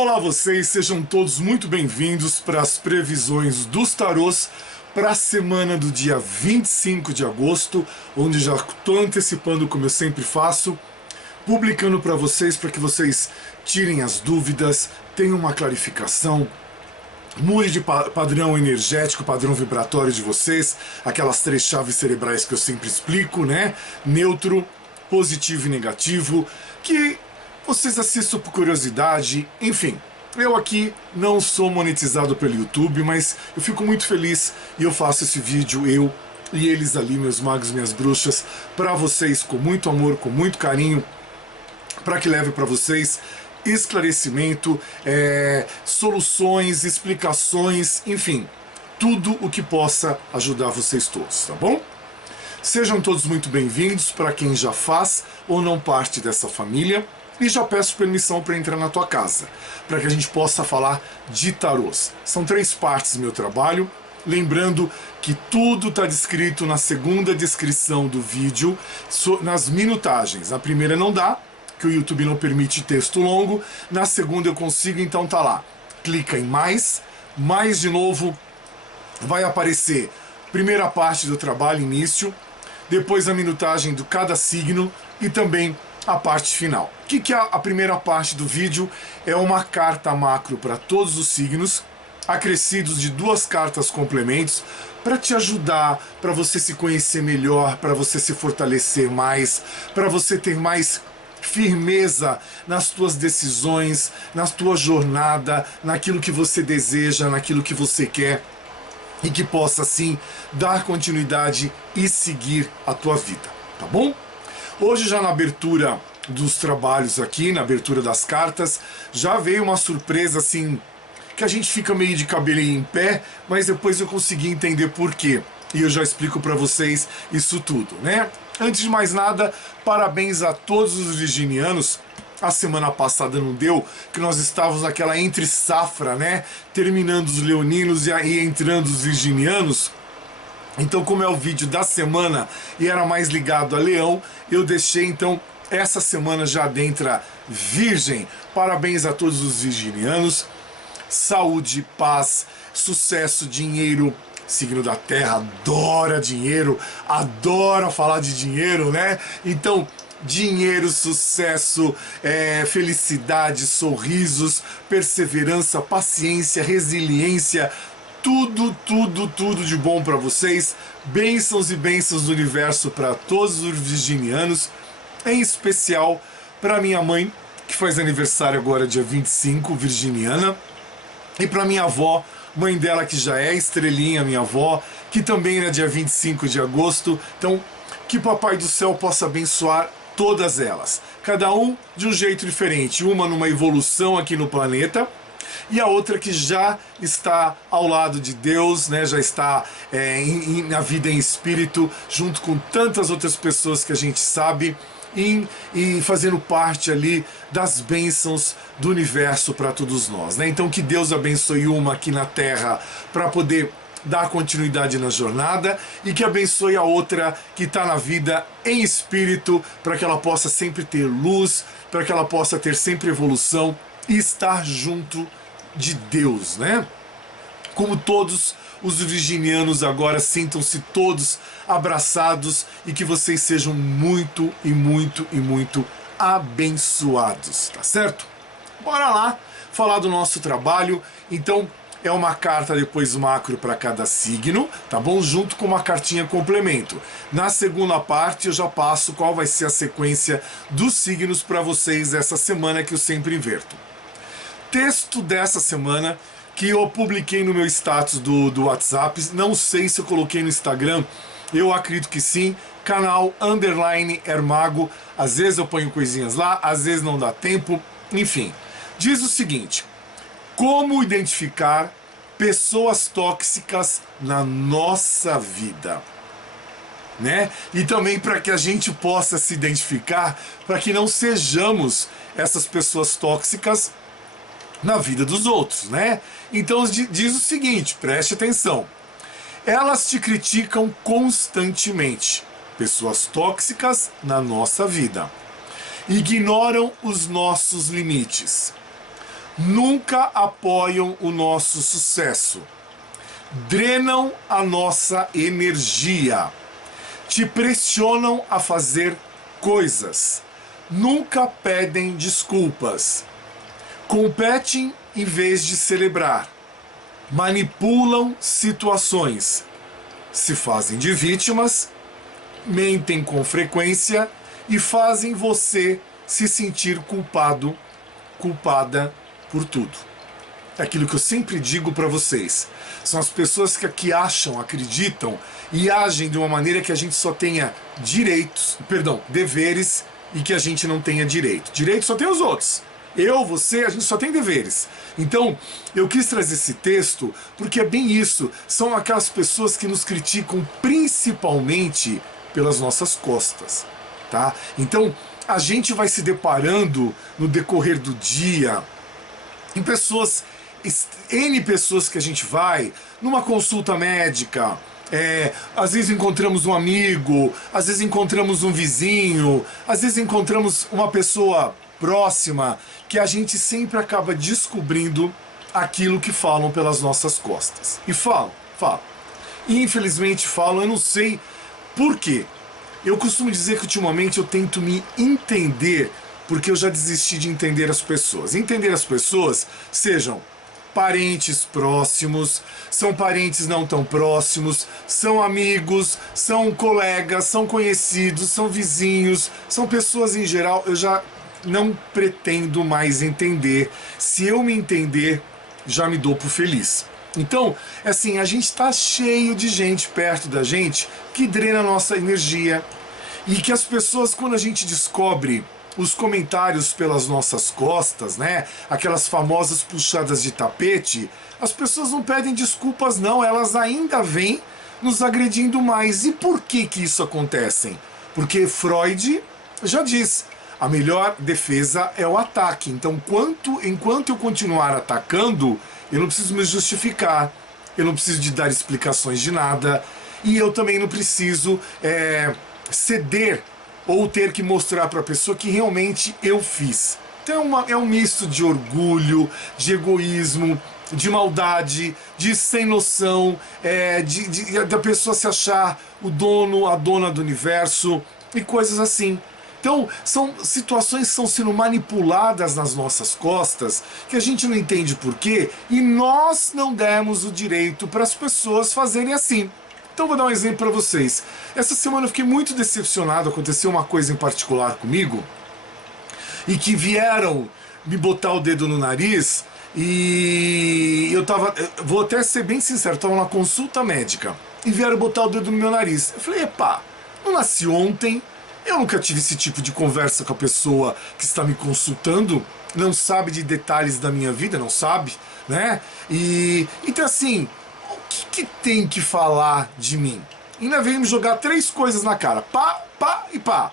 Olá vocês, sejam todos muito bem-vindos para as previsões dos tarôs para a semana do dia 25 de agosto, onde já estou antecipando, como eu sempre faço, publicando para vocês, para que vocês tirem as dúvidas, tenham uma clarificação, mude de padrão energético, padrão vibratório de vocês, aquelas 3 chaves cerebrais que eu sempre explico, né? Neutro, positivo e negativo, que vocês assistam por curiosidade, enfim. Eu aqui não sou monetizado pelo YouTube, mas eu fico muito feliz e eu faço esse vídeo, eu e eles ali, meus magos, minhas bruxas, para vocês com muito amor, com muito carinho, para que leve para vocês esclarecimento, soluções, explicações, enfim, tudo o que possa ajudar vocês todos, tá bom? Sejam todos muito bem-vindos para quem já faz ou não parte dessa família. E já peço permissão para entrar na tua casa, para que a gente possa falar de tarôs. São 3 partes do meu trabalho, lembrando que tudo está descrito na segunda descrição do vídeo, nas minutagens. Na primeira não dá, que o YouTube não permite texto longo, na segunda eu consigo, então tá lá. Clica em mais de novo, vai aparecer primeira parte do trabalho, início, depois a minutagem de cada signo e também a parte final. O que é a primeira parte do vídeo? É uma carta macro para todos os signos, acrescidos de 2 cartas complementos, para te ajudar, para você se conhecer melhor, para você se fortalecer mais, para você ter mais firmeza nas tuas decisões, na tua jornada, naquilo que você deseja, naquilo que você quer, e que possa assim dar continuidade e seguir a tua vida, tá bom? Hoje, já na abertura dos trabalhos aqui, na abertura das cartas, já veio uma surpresa assim, que a gente fica meio de cabelinho em pé, mas depois eu consegui entender por quê. E eu já explico para vocês isso tudo, né? Antes de mais nada, parabéns a todos os virginianos. A semana passada não deu, que nós estávamos naquela entre safra, né? Terminando os leoninos e aí entrando os virginianos. Então, como é o vídeo da semana e era mais ligado a leão, eu deixei, então, essa semana já adentra virgem. Parabéns a todos os virginianos. Saúde, paz, sucesso, dinheiro. Signo da terra adora dinheiro, adora falar de dinheiro, né? Então, dinheiro, sucesso, felicidade, sorrisos, perseverança, paciência, resiliência, tudo de bom para vocês. Bênçãos e bênçãos do universo para todos os virginianos, em especial para minha mãe, que faz aniversário agora dia 25, virginiana, e para minha avó, mãe dela que já é estrelinha, minha avó, que também é dia 25 de agosto. Então, que Papai do Céu possa abençoar todas elas, cada um de um jeito diferente, uma numa evolução aqui no planeta, e a outra que já está ao lado de Deus, né? Já está na vida em espírito, junto com tantas outras pessoas que a gente sabe, e fazendo parte ali das bênçãos do universo para todos nós, né? Então que Deus abençoe uma aqui na Terra para poder dar continuidade na jornada, e que abençoe a outra que está na vida em espírito, para que ela possa sempre ter luz, para que ela possa ter sempre evolução e estar junto de Deus, né? Como todos os virginianos agora, sintam-se todos abraçados e que vocês sejam muito abençoados, tá certo? Bora lá falar do nosso trabalho. Então, é uma carta depois macro para cada signo, tá bom? Junto com uma cartinha complemento. Na segunda parte eu já passo qual vai ser a sequência dos signos para vocês essa semana, que eu sempre inverto. Texto dessa semana que eu publiquei no meu status do WhatsApp, não sei se eu coloquei no Instagram, eu acredito que sim, canal _Ermago, às vezes eu ponho coisinhas lá, às vezes não dá tempo, enfim. Diz o seguinte: como identificar pessoas tóxicas na nossa vida, né? E também para que a gente possa se identificar, para que não sejamos essas pessoas tóxicas na vida dos outros, né? Então diz o seguinte, preste atenção: elas te criticam constantemente, pessoas tóxicas na nossa vida, ignoram os nossos limites, nunca apoiam o nosso sucesso, drenam a nossa energia, te pressionam a fazer coisas, nunca pedem desculpas, competem em vez de celebrar, manipulam situações, se fazem de vítimas, mentem com frequência e fazem você se sentir culpado, culpada por tudo. É aquilo que eu sempre digo para vocês. São as pessoas que acham, acreditam e agem de uma maneira que a gente só tenha deveres e que a gente não tenha direito. Direito só tem os outros. Eu, você, a gente só tem deveres. Então, eu quis trazer esse texto porque é bem isso. São aquelas pessoas que nos criticam principalmente pelas nossas costas, tá? Então, a gente vai se deparando no decorrer do dia em pessoas, N pessoas que a gente vai numa consulta médica, às vezes encontramos um amigo, às vezes encontramos um vizinho, às vezes encontramos uma pessoa próxima, que a gente sempre acaba descobrindo aquilo que falam pelas nossas costas. E falam. E infelizmente falam, eu não sei por quê. Eu costumo dizer que ultimamente eu tento me entender, porque eu já desisti de entender as pessoas. Entender as pessoas, sejam parentes próximos, são parentes não tão próximos, são amigos, são colegas, são conhecidos, são vizinhos, são pessoas em geral, eu já não pretendo mais entender. Se eu me entender, já me dou por feliz. Então, assim, a gente está cheio de gente perto da gente que drena a nossa energia. E que as pessoas, quando a gente descobre os comentários pelas nossas costas, né, aquelas famosas puxadas de tapete, as pessoas não pedem desculpas não, elas ainda vêm nos agredindo mais. E por que isso acontece? Porque Freud já diz, a melhor defesa é o ataque. Então, enquanto eu continuar atacando, eu não preciso me justificar, eu não preciso de dar explicações de nada, e eu também não preciso ceder ou ter que mostrar para a pessoa que realmente eu fiz. Então é um misto de orgulho, de egoísmo, de maldade, de sem noção, da pessoa se achar o dono, a dona do universo e coisas assim. Então, são situações que estão sendo manipuladas nas nossas costas, que a gente não entende por quê, e nós não demos o direito para as pessoas fazerem assim. Então, vou dar um exemplo para vocês. Essa semana eu fiquei muito decepcionado, aconteceu uma coisa em particular comigo, e que vieram me botar o dedo no nariz, e vou até ser bem sincero, estava numa consulta médica, e vieram botar o dedo no meu nariz. Eu falei, epá, não nasci ontem, eu nunca tive esse tipo de conversa com a pessoa que está me consultando, não sabe de detalhes da minha vida, não sabe, né? Então assim, o que tem que falar de mim? Ainda veio me jogar 3 coisas na cara, pá, pá e pá.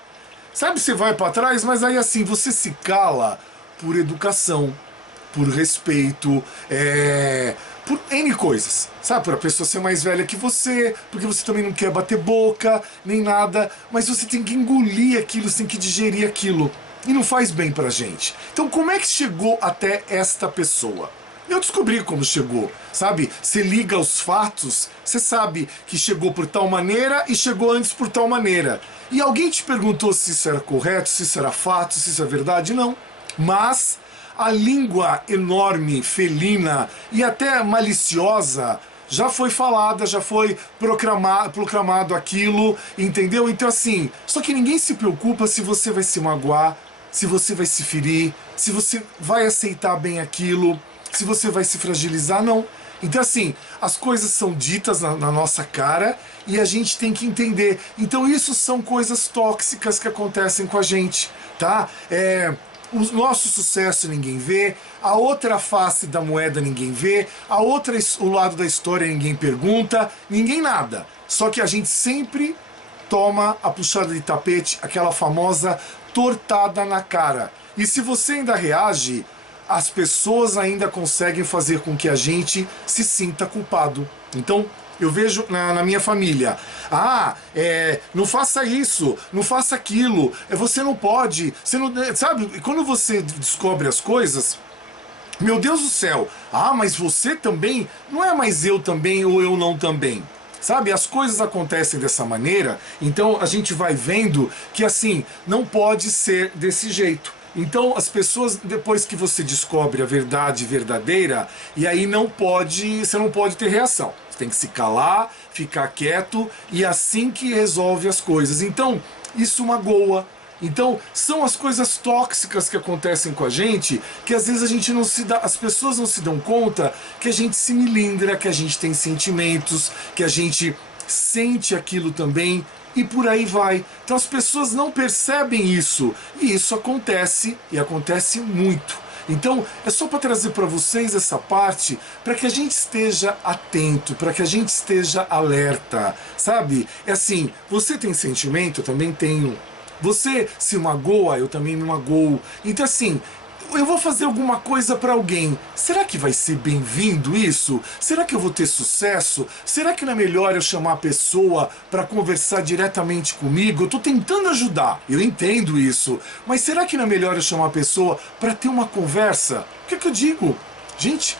Sabe, você vai para trás, mas aí assim, você se cala por educação, por respeito, por N coisas, sabe? Por a pessoa ser mais velha que você, porque você também não quer bater boca, nem nada, mas você tem que engolir aquilo, você tem que digerir aquilo, e não faz bem pra gente. Então como é que chegou até esta pessoa? Eu descobri como chegou, sabe? Você liga os fatos, você sabe que chegou por tal maneira e chegou antes por tal maneira. E alguém te perguntou se isso era correto, se isso era fato, se isso é verdade? Não. Mas a língua enorme, felina e até maliciosa já foi falada, já foi proclamado aquilo, entendeu? Então assim, só que ninguém se preocupa se você vai se magoar, se você vai se ferir, se você vai aceitar bem aquilo, se você vai se fragilizar, não. Então assim, as coisas são ditas na nossa cara e a gente tem que entender. Então isso são coisas tóxicas que acontecem com a gente, tá? O nosso sucesso ninguém vê, a outra face da moeda ninguém vê, o lado da história ninguém pergunta, ninguém nada. Só que a gente sempre toma a puxada de tapete, aquela famosa tortada na cara. E se você ainda reage, as pessoas ainda conseguem fazer com que a gente se sinta culpado. Então, eu vejo na minha família, não faça isso, não faça aquilo, você não pode, você não, sabe? E quando você descobre as coisas, Meu Deus do céu, ah, mas você também? Não é mais eu também ou eu não também. Sabe, as coisas acontecem dessa maneira, então a gente vai vendo que assim, não pode ser desse jeito. Então as pessoas, depois que você descobre a verdade verdadeira, e aí você não pode ter reação. Você tem que se calar, ficar quieto, e é assim que resolve as coisas. Então, isso magoa. Então, são as coisas tóxicas que acontecem com a gente, que às vezes a gente não se dá, as pessoas não se dão conta que a gente se milindra, que a gente tem sentimentos, que a gente sente aquilo também e por aí vai. Então as pessoas não percebem isso e isso acontece e acontece muito. Então é só para trazer para vocês essa parte para que a gente esteja atento, para que a gente esteja alerta, sabe? É assim, você tem sentimento, eu também tenho. Você se magoa, eu também me magoo. Então assim, eu vou fazer alguma coisa para alguém. Será que vai ser bem-vindo isso? Será que eu vou ter sucesso? Será que não é melhor eu chamar a pessoa para conversar diretamente comigo? Eu estou tentando ajudar, eu entendo isso. Mas será que não é melhor eu chamar a pessoa para ter uma conversa? O que é que eu digo? Gente,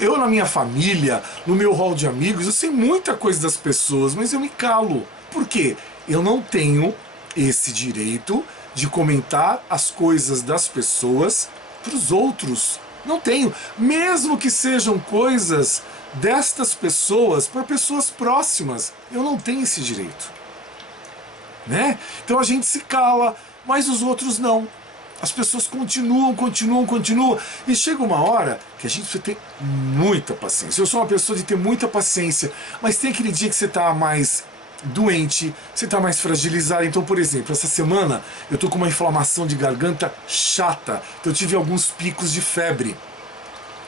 eu na minha família, no meu hall de amigos, eu sei muita coisa das pessoas, mas eu me calo. Por quê? Eu não tenho esse direito de comentar as coisas das pessoas para os outros. Não tenho. Mesmo que sejam coisas destas pessoas para pessoas próximas. Eu não tenho esse direito. Né? Então a gente se cala, mas os outros não. As pessoas continuam. E chega uma hora que a gente precisa ter muita paciência. Eu sou uma pessoa de ter muita paciência, mas tem aquele dia que você está mais doente, você está mais fragilizado. Então, por exemplo, essa semana eu estou com uma inflamação de garganta chata, então eu tive alguns picos de febre.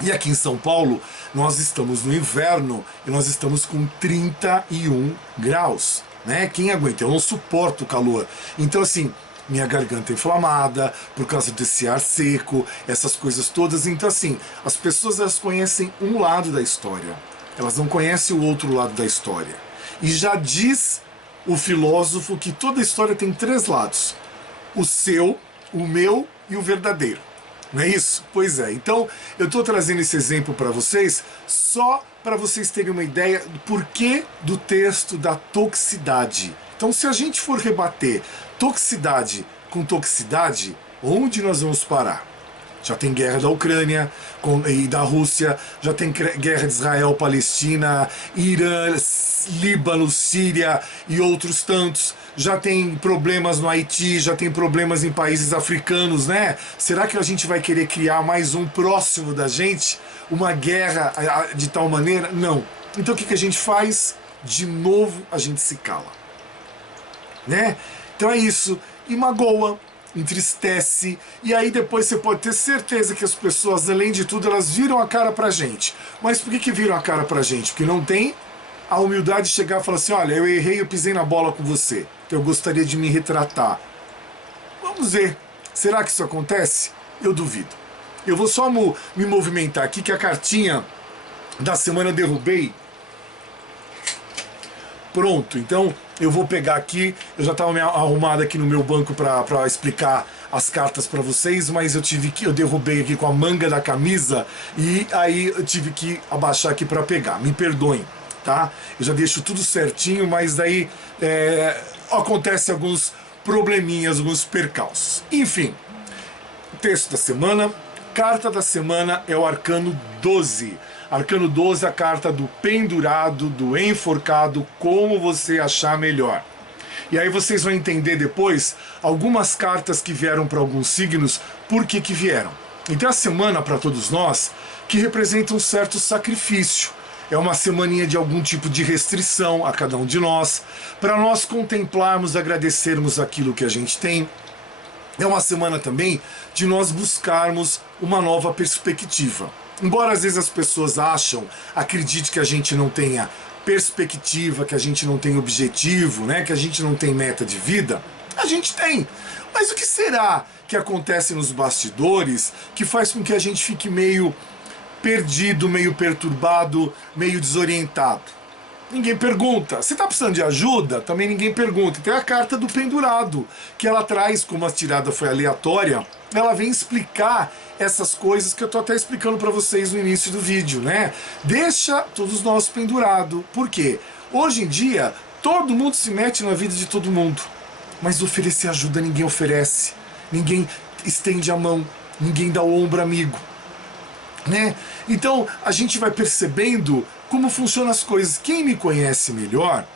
E aqui em São Paulo, nós estamos no inverno e nós estamos com 31 graus, né? Quem aguenta? Eu não suporto o calor. Então, assim, minha garganta é inflamada por causa desse ar seco, essas coisas todas. Então, assim, as pessoas elas conhecem um lado da história, elas não conhecem o outro lado da história. E já diz o filósofo que toda história tem 3 lados: o seu, o meu e o verdadeiro. Não é isso? Pois é. Então, eu estou trazendo esse exemplo para vocês só para vocês terem uma ideia do porquê do texto da toxicidade. Então, se a gente for rebater toxicidade com toxicidade, onde nós vamos parar? Já tem guerra da Ucrânia e da Rússia, já tem guerra de Israel, Palestina, Irã, Líbano, Síria e outros tantos. Já tem problemas no Haiti, já tem problemas em países africanos, né? Será que a gente vai querer criar mais um próximo da gente? Uma guerra de tal maneira? Não. Então o que a gente faz? De novo a gente se cala. Né? Então é isso. E magoa, entristece, e aí depois você pode ter certeza que as pessoas, além de tudo, elas viram a cara pra gente. Mas por que viram a cara pra gente? Porque não tem a humildade de chegar e falar assim: olha, eu errei, eu pisei na bola com você, eu gostaria de me retratar. Vamos ver, será que isso acontece? Eu duvido. Eu vou só me movimentar aqui, que a cartinha da semana eu derrubei. Pronto, então eu vou pegar aqui, eu já estava arrumado aqui no meu banco para explicar as cartas para vocês, mas eu derrubei aqui com a manga da camisa e aí eu tive que abaixar aqui para pegar. Me perdoem, tá? Eu já deixo tudo certinho, mas daí acontece alguns probleminhas, alguns percalços. Enfim, texto da semana, carta da semana é o Arcano 12. Arcano 12 é a carta do pendurado, do enforcado, como você achar melhor. E aí vocês vão entender depois algumas cartas que vieram para alguns signos, por que vieram. Então a semana para todos nós que representa um certo sacrifício. É uma semaninha de algum tipo de restrição a cada um de nós, para nós contemplarmos, agradecermos aquilo que a gente tem. É uma semana também de nós buscarmos uma nova perspectiva. Embora às vezes as pessoas acreditem que a gente não tenha perspectiva, que a gente não tem objetivo, né, que a gente não tem meta de vida, a gente tem. Mas o que será que acontece nos bastidores que faz com que a gente fique meio perdido, meio perturbado, meio desorientado? ninguém pergunta. Você está precisando de ajuda? Também ninguém pergunta. Tem a carta do pendurado, que ela traz, como a tirada foi aleatória, ela vem explicar essas coisas que eu estou até explicando para vocês no início do vídeo, né? Deixa todos nós pendurados. Por quê? Hoje em dia, todo mundo se mete na vida de todo mundo. Mas oferecer ajuda ninguém oferece. Ninguém estende a mão. Ninguém dá o ombro amigo. Né? Então a gente vai percebendo como funcionam as coisas. Quem me conhece melhor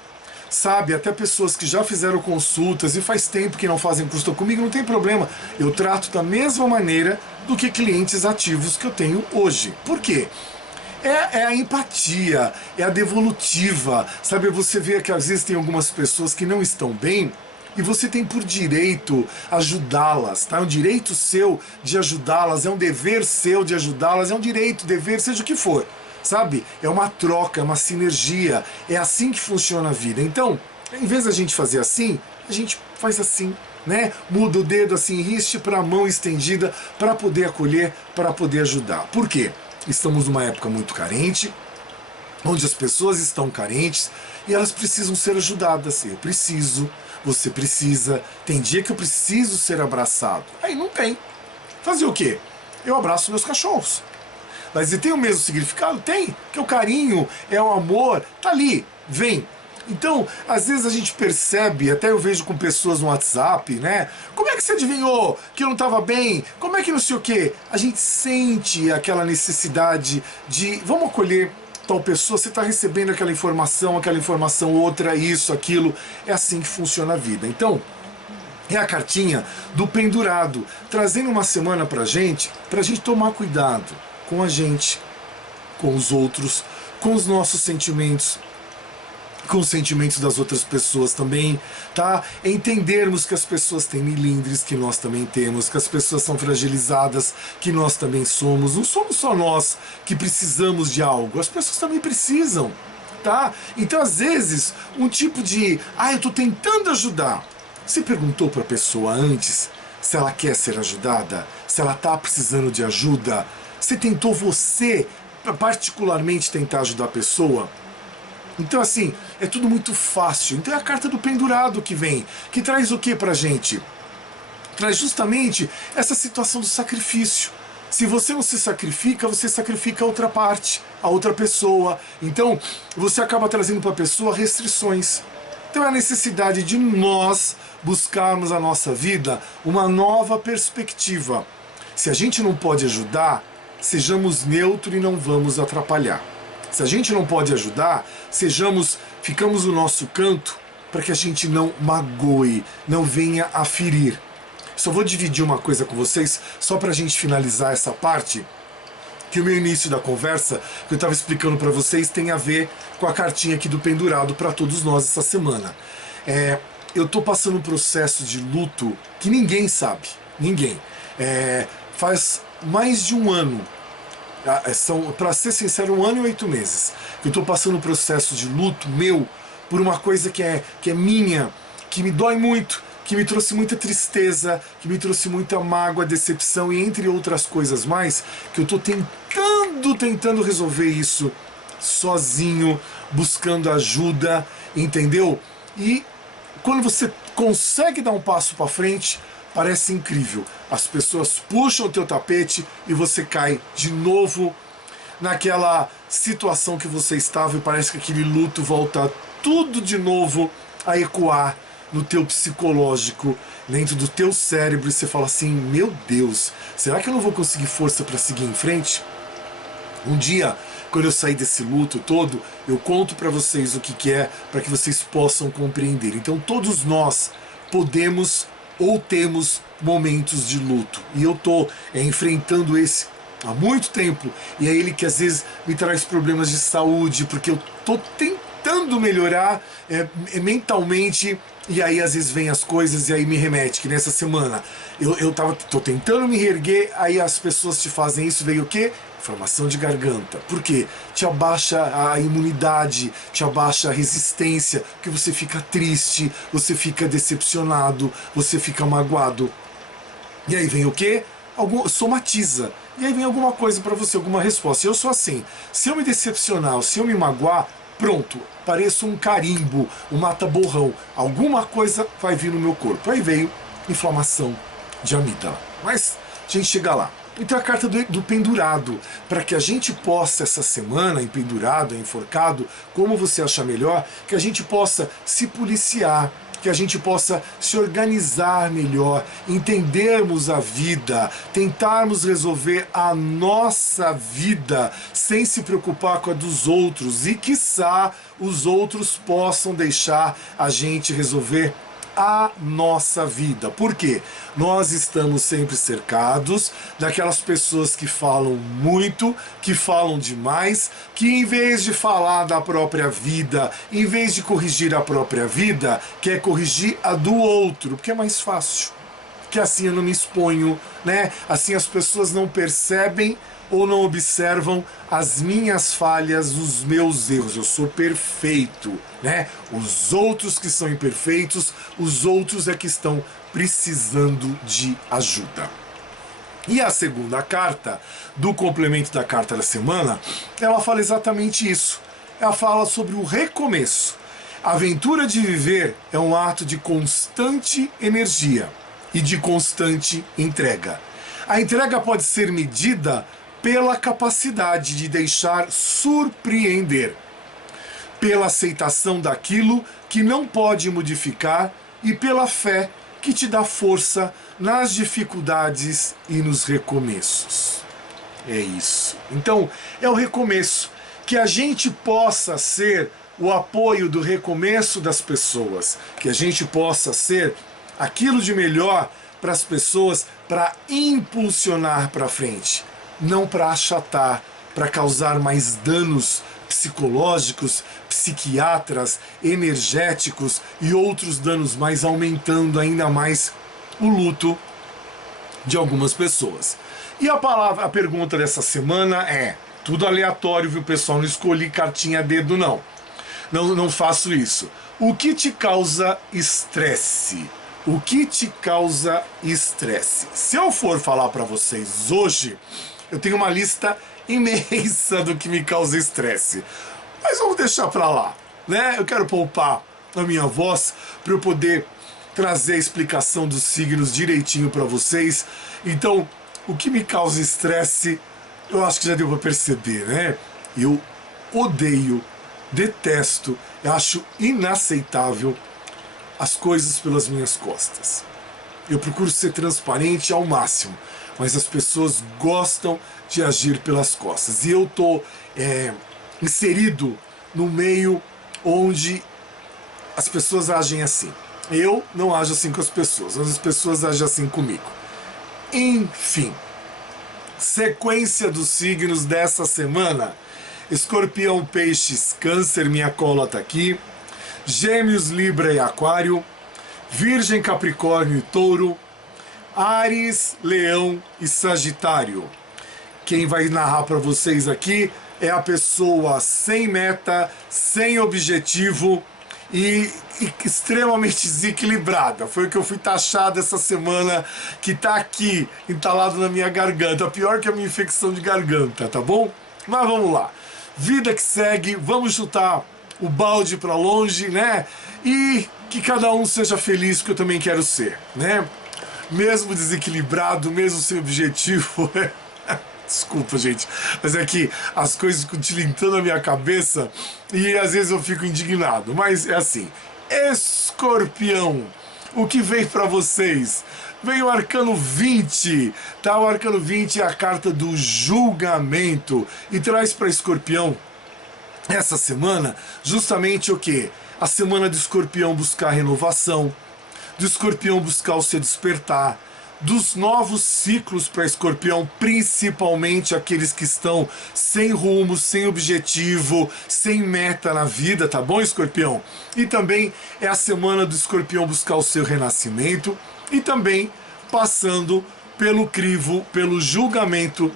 sabe, até pessoas que já fizeram consultas e faz tempo que não fazem consulta comigo, não tem problema. Eu trato da mesma maneira do que clientes ativos que eu tenho hoje. Por quê? É a empatia, é a devolutiva. Sabe, você vê que às vezes tem algumas pessoas que não estão bem e você tem por direito ajudá-las, tá? É um direito seu de ajudá-las, é um dever seu de ajudá-las, é um direito, dever, seja o que for, sabe? É uma troca, é uma sinergia, é assim que funciona a vida. Então, em vez da gente fazer assim, a gente faz assim, né? Muda o dedo assim, riste para a mão estendida para poder acolher, para poder ajudar. Por quê? Estamos numa época muito carente, onde as pessoas estão carentes e elas precisam ser ajudadas. Eu preciso, você precisa. Tem dia que eu preciso ser abraçado. Aí não tem. Fazer o quê? Eu abraço meus cachorros. Mas e tem o mesmo significado? Tem. Que o carinho, é o amor, tá ali, vem. Então, às vezes a gente percebe, até eu vejo com pessoas no WhatsApp, né? Como é que você adivinhou que eu não estava bem? Como é que não sei o quê? A gente sente aquela necessidade de, vamos acolher tal pessoa, você está recebendo aquela informação outra, isso, aquilo. É assim que funciona a vida. Então, é a cartinha do pendurado, trazendo uma semana pra gente tomar cuidado com a gente, com os outros, com os nossos sentimentos, com os sentimentos das outras pessoas também, tá? Entendermos que as pessoas têm milindres, que nós também temos, que as pessoas são fragilizadas, que nós também somos. Não somos só nós que precisamos de algo, as pessoas também precisam, tá? Então, às vezes, um tipo de, eu tô tentando ajudar. Você perguntou para a pessoa antes se ela quer ser ajudada? Se ela tá precisando de ajuda? Você tentou você, particularmente, tentar ajudar a pessoa? Então, assim, é tudo muito fácil. Então é a carta do pendurado que vem, que traz o que pra gente? Traz justamente essa situação do sacrifício. Se você não se sacrifica, você sacrifica a outra parte, a outra pessoa. Então, você acaba trazendo para a pessoa restrições. Então é a necessidade de nós buscarmos a nossa vida uma nova perspectiva. Se a gente não pode ajudar, sejamos neutros e não vamos atrapalhar. Se a gente não pode ajudar, ficamos no nosso canto para que a gente não magoe, não venha a ferir. Só vou dividir uma coisa com vocês, só para a gente finalizar essa parte, que o meu início da conversa, que eu estava explicando para vocês, tem a ver com a cartinha aqui do pendurado para todos nós essa semana. Eu estou passando um processo de luto que ninguém sabe, ninguém. Faz mais de um ano. Para ser sincero, 1 ano e 8 meses que eu estou passando um processo de luto meu por uma coisa que é minha, que me dói muito, que me trouxe muita tristeza, que me trouxe muita mágoa, decepção e entre outras coisas mais, que eu estou tentando resolver isso sozinho, buscando ajuda, entendeu? E quando você consegue dar um passo para frente, parece incrível. As pessoas puxam o teu tapete e você cai de novo naquela situação que você estava e parece que aquele luto volta tudo de novo a ecoar no teu psicológico, dentro do teu cérebro, e você fala assim, meu Deus, será que eu não vou conseguir força para seguir em frente? Um dia, quando eu sair desse luto todo, eu conto para vocês o que é, para que vocês possam compreender. Então todos nós podemos ou temos momentos de luto. E eu estou enfrentando esse há muito tempo. E é ele que às vezes me traz problemas de saúde, porque eu estou tentando melhorar mentalmente. E aí às vezes vem as coisas e aí me remete, que nessa semana tô tentando me reerguer, aí as pessoas te fazem isso, veio o quê? Inflamação de garganta. Por quê? Te abaixa a imunidade, te abaixa a resistência, porque você fica triste, você fica decepcionado, você fica magoado. E aí vem o quê? Somatiza. E aí vem alguma coisa para você, alguma resposta. E eu sou assim, se eu me decepcionar, se eu me magoar, pronto, pareço um carimbo, um mata-borrão, alguma coisa vai vir no meu corpo. Aí veio inflamação de amígdala. Mas a gente chega lá. Então a carta do pendurado, para que a gente possa essa semana, empendurado, enforcado, como você achar melhor, que a gente possa se policiar, que a gente possa se organizar melhor, entendermos a vida, tentarmos resolver a nossa vida sem se preocupar com a dos outros e, quiçá, os outros possam deixar a gente resolver a nossa vida. Por quê? Nós estamos sempre cercados daquelas pessoas que falam muito, que falam demais, que em vez de falar da própria vida, em vez de corrigir a própria vida, quer corrigir a do outro, porque é mais fácil. Que assim eu não me exponho, né? Assim as pessoas não percebem ou não observam as minhas falhas, os meus erros. Eu sou perfeito, né? Os outros que são imperfeitos, os outros é que estão precisando de ajuda. E a segunda carta, do complemento da carta da semana, ela fala exatamente isso. Ela fala sobre o recomeço. A aventura de viver é um ato de constante energia e de constante entrega. A entrega pode ser medida pela capacidade de deixar surpreender, pela aceitação daquilo que não pode modificar e pela fé que te dá força nas dificuldades e nos recomeços. É isso. Então, é o recomeço. Que a gente possa ser o apoio do recomeço das pessoas, que a gente possa ser aquilo de melhor para as pessoas, para impulsionar para frente, não para achatar, para causar mais danos psicológicos, psiquiatras, energéticos e outros danos mais, aumentando ainda mais o luto de algumas pessoas. E a pergunta dessa semana é, tudo aleatório, viu, pessoal? Não escolhi cartinha a dedo, não. Não faço isso. O que te causa estresse? O que te causa estresse? Se eu for falar para vocês hoje, eu tenho uma lista imensa do que me causa estresse. Mas vamos deixar para lá, né? Eu quero poupar a minha voz para eu poder trazer a explicação dos signos direitinho para vocês. Então, o que me causa estresse, eu acho que já deu para perceber, né? Eu odeio, detesto, eu acho inaceitável as coisas pelas minhas costas. Eu procuro ser transparente ao máximo, mas as pessoas gostam de agir pelas costas. E eu estou inserido no meio onde as pessoas agem assim. Eu não ajo assim com as pessoas, mas as pessoas agem assim comigo. Enfim, sequência dos signos dessa semana. Escorpião, Peixes, Câncer, minha cola tá aqui. Gêmeos, Libra e Aquário, Virgem, Capricórnio e Touro, Áries, Leão e Sagitário. Quem vai narrar para vocês aqui é a pessoa sem meta, sem objetivo e extremamente desequilibrada. Foi o que eu fui taxado essa semana, que tá aqui, entalado na minha garganta. Pior que a minha infecção de garganta, tá bom? Mas vamos lá. Vida que segue, vamos chutar o balde para longe, né? E que cada um seja feliz, porque eu também quero ser, né? Mesmo desequilibrado, mesmo sem objetivo. Desculpa, gente, mas é que as coisas ficam tilintando na minha cabeça e às vezes eu fico indignado. Mas é assim, Escorpião, o que veio para vocês? Veio o Arcano 20, tá? O Arcano 20 é a carta do julgamento e traz para Escorpião essa semana justamente o que? A semana do Escorpião buscar renovação, do Escorpião buscar o seu despertar, dos novos ciclos para Escorpião, principalmente aqueles que estão sem rumo, sem objetivo, sem meta na vida, tá bom, Escorpião? E também é a semana do Escorpião buscar o seu renascimento e também passando pelo crivo, pelo julgamento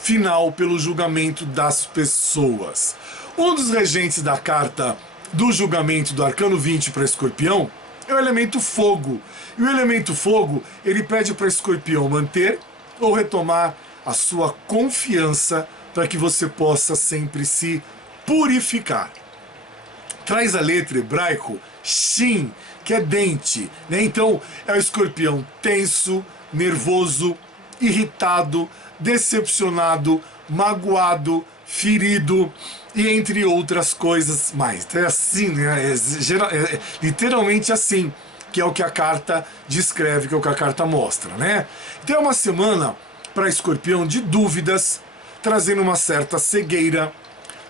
final, pelo julgamento das pessoas. Um dos regentes da carta do julgamento do Arcano 20 para Escorpião é o elemento fogo. E o elemento fogo, ele pede para Escorpião manter ou retomar a sua confiança para que você possa sempre se purificar. traz a letra hebraico Shin, que é dente, né? Então é o escorpião tenso, nervoso, irritado, decepcionado, magoado, ferido e entre outras coisas mais. Então é assim, né? É literalmente assim que é o que a carta descreve, que é o que a carta mostra, né? Então é uma semana para escorpião de dúvidas, trazendo uma certa cegueira,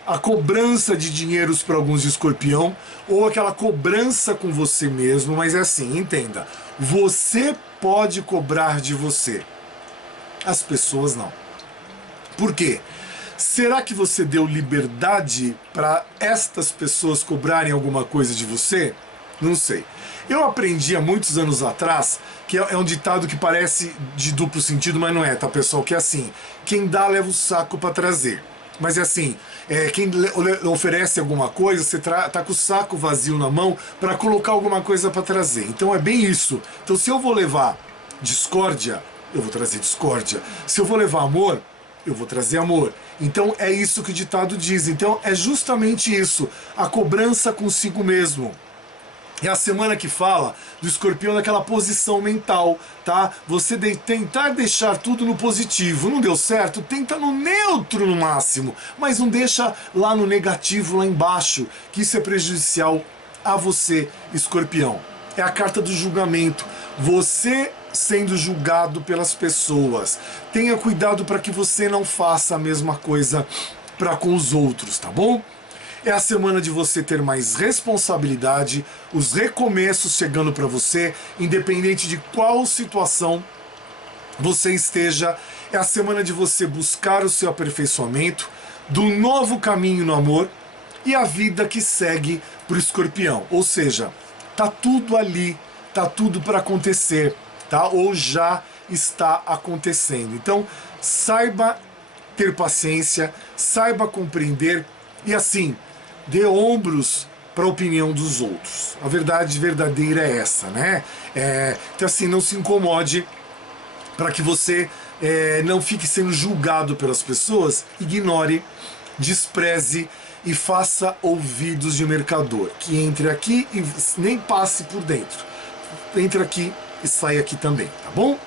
a cobrança de dinheiros para alguns de escorpião, ou aquela cobrança com você mesmo, mas é assim, entenda, você pode cobrar de você, as pessoas não. Por quê? Será que você deu liberdade para estas pessoas cobrarem alguma coisa de você? Não sei. Eu aprendi há muitos anos atrás, que é um ditado que parece de duplo sentido, mas não é, tá, pessoal? Que é assim, quem dá leva o saco para trazer. Mas é assim, quem oferece alguma coisa, você tá com o saco vazio na mão para colocar alguma coisa para trazer. Então é bem isso. Então se eu vou levar discórdia, eu vou trazer discórdia. Se eu vou levar amor, eu vou trazer amor. Então é isso que o ditado diz. Então é justamente isso, a cobrança consigo mesmo. É a semana que fala do escorpião naquela posição mental, tá? Você tentar deixar tudo no positivo. Não deu certo? Tenta no neutro no máximo, mas não deixa lá no negativo, lá embaixo, que isso é prejudicial a você, escorpião. É a carta do julgamento. Você sendo julgado pelas pessoas. Tenha cuidado para que você não faça a mesma coisa para com os outros, tá bom? É a semana de você ter mais responsabilidade, os recomeços chegando para você, independente de qual situação você esteja. É a semana de você buscar o seu aperfeiçoamento, do novo caminho no amor e a vida que segue para o escorpião. Ou seja, tá tudo ali, tá tudo para acontecer, tá? Ou já está acontecendo. Então, saiba ter paciência, saiba compreender e assim, dê ombros para a opinião dos outros. A verdade verdadeira é essa, né? Então assim, não se incomode para que você não fique sendo julgado pelas pessoas, ignore, despreze e faça ouvidos de mercador, que entre aqui e nem passe por dentro. Entre aqui e sai aqui também, tá bom?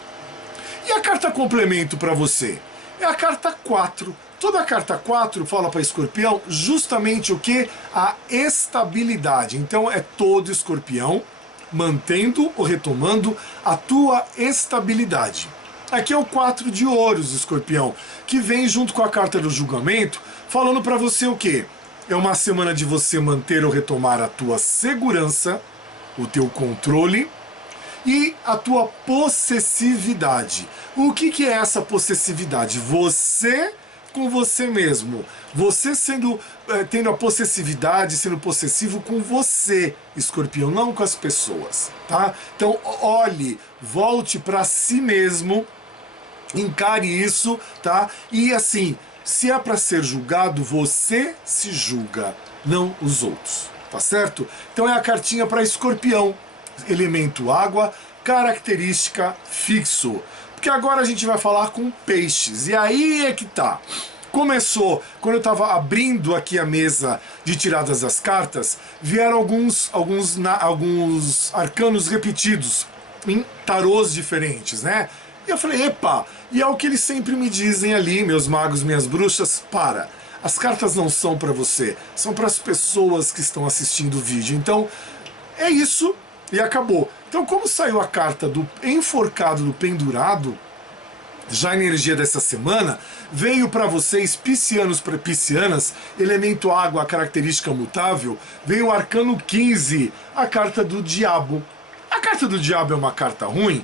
E a carta complemento para você? É a carta 4. Toda a carta 4 fala para escorpião justamente o que? A estabilidade. Então é todo escorpião mantendo ou retomando a tua estabilidade. Aqui é o 4 de ouros, escorpião, que vem junto com a carta do julgamento, falando para você o quê? É uma semana de você manter ou retomar a tua segurança, o teu controle e a tua possessividade. O que é essa possessividade? Você com você mesmo. Você tendo a possessividade, sendo possessivo com você, escorpião, não com as pessoas, tá? Então olhe, volte para si mesmo, encare isso, tá? E assim, se é para ser julgado, você se julga, não os outros, tá certo? Então é a cartinha para escorpião, elemento água, característica fixo. Porque agora a gente vai falar com peixes. E aí é que tá. Começou, quando eu estava abrindo aqui a mesa de tiradas das cartas, vieram alguns arcanos repetidos em tarôs diferentes, né? E eu falei, epa, e é o que eles sempre me dizem ali, meus magos, minhas bruxas, para. As cartas não são para você, são para as pessoas que estão assistindo o vídeo. Então, é isso e acabou. Então, como saiu a carta do enforcado, do pendurado, já a energia dessa semana, veio para vocês, piscianos para piscianas, elemento água, a característica mutável, veio o arcano 15, a carta do diabo. A carta do diabo é uma carta ruim?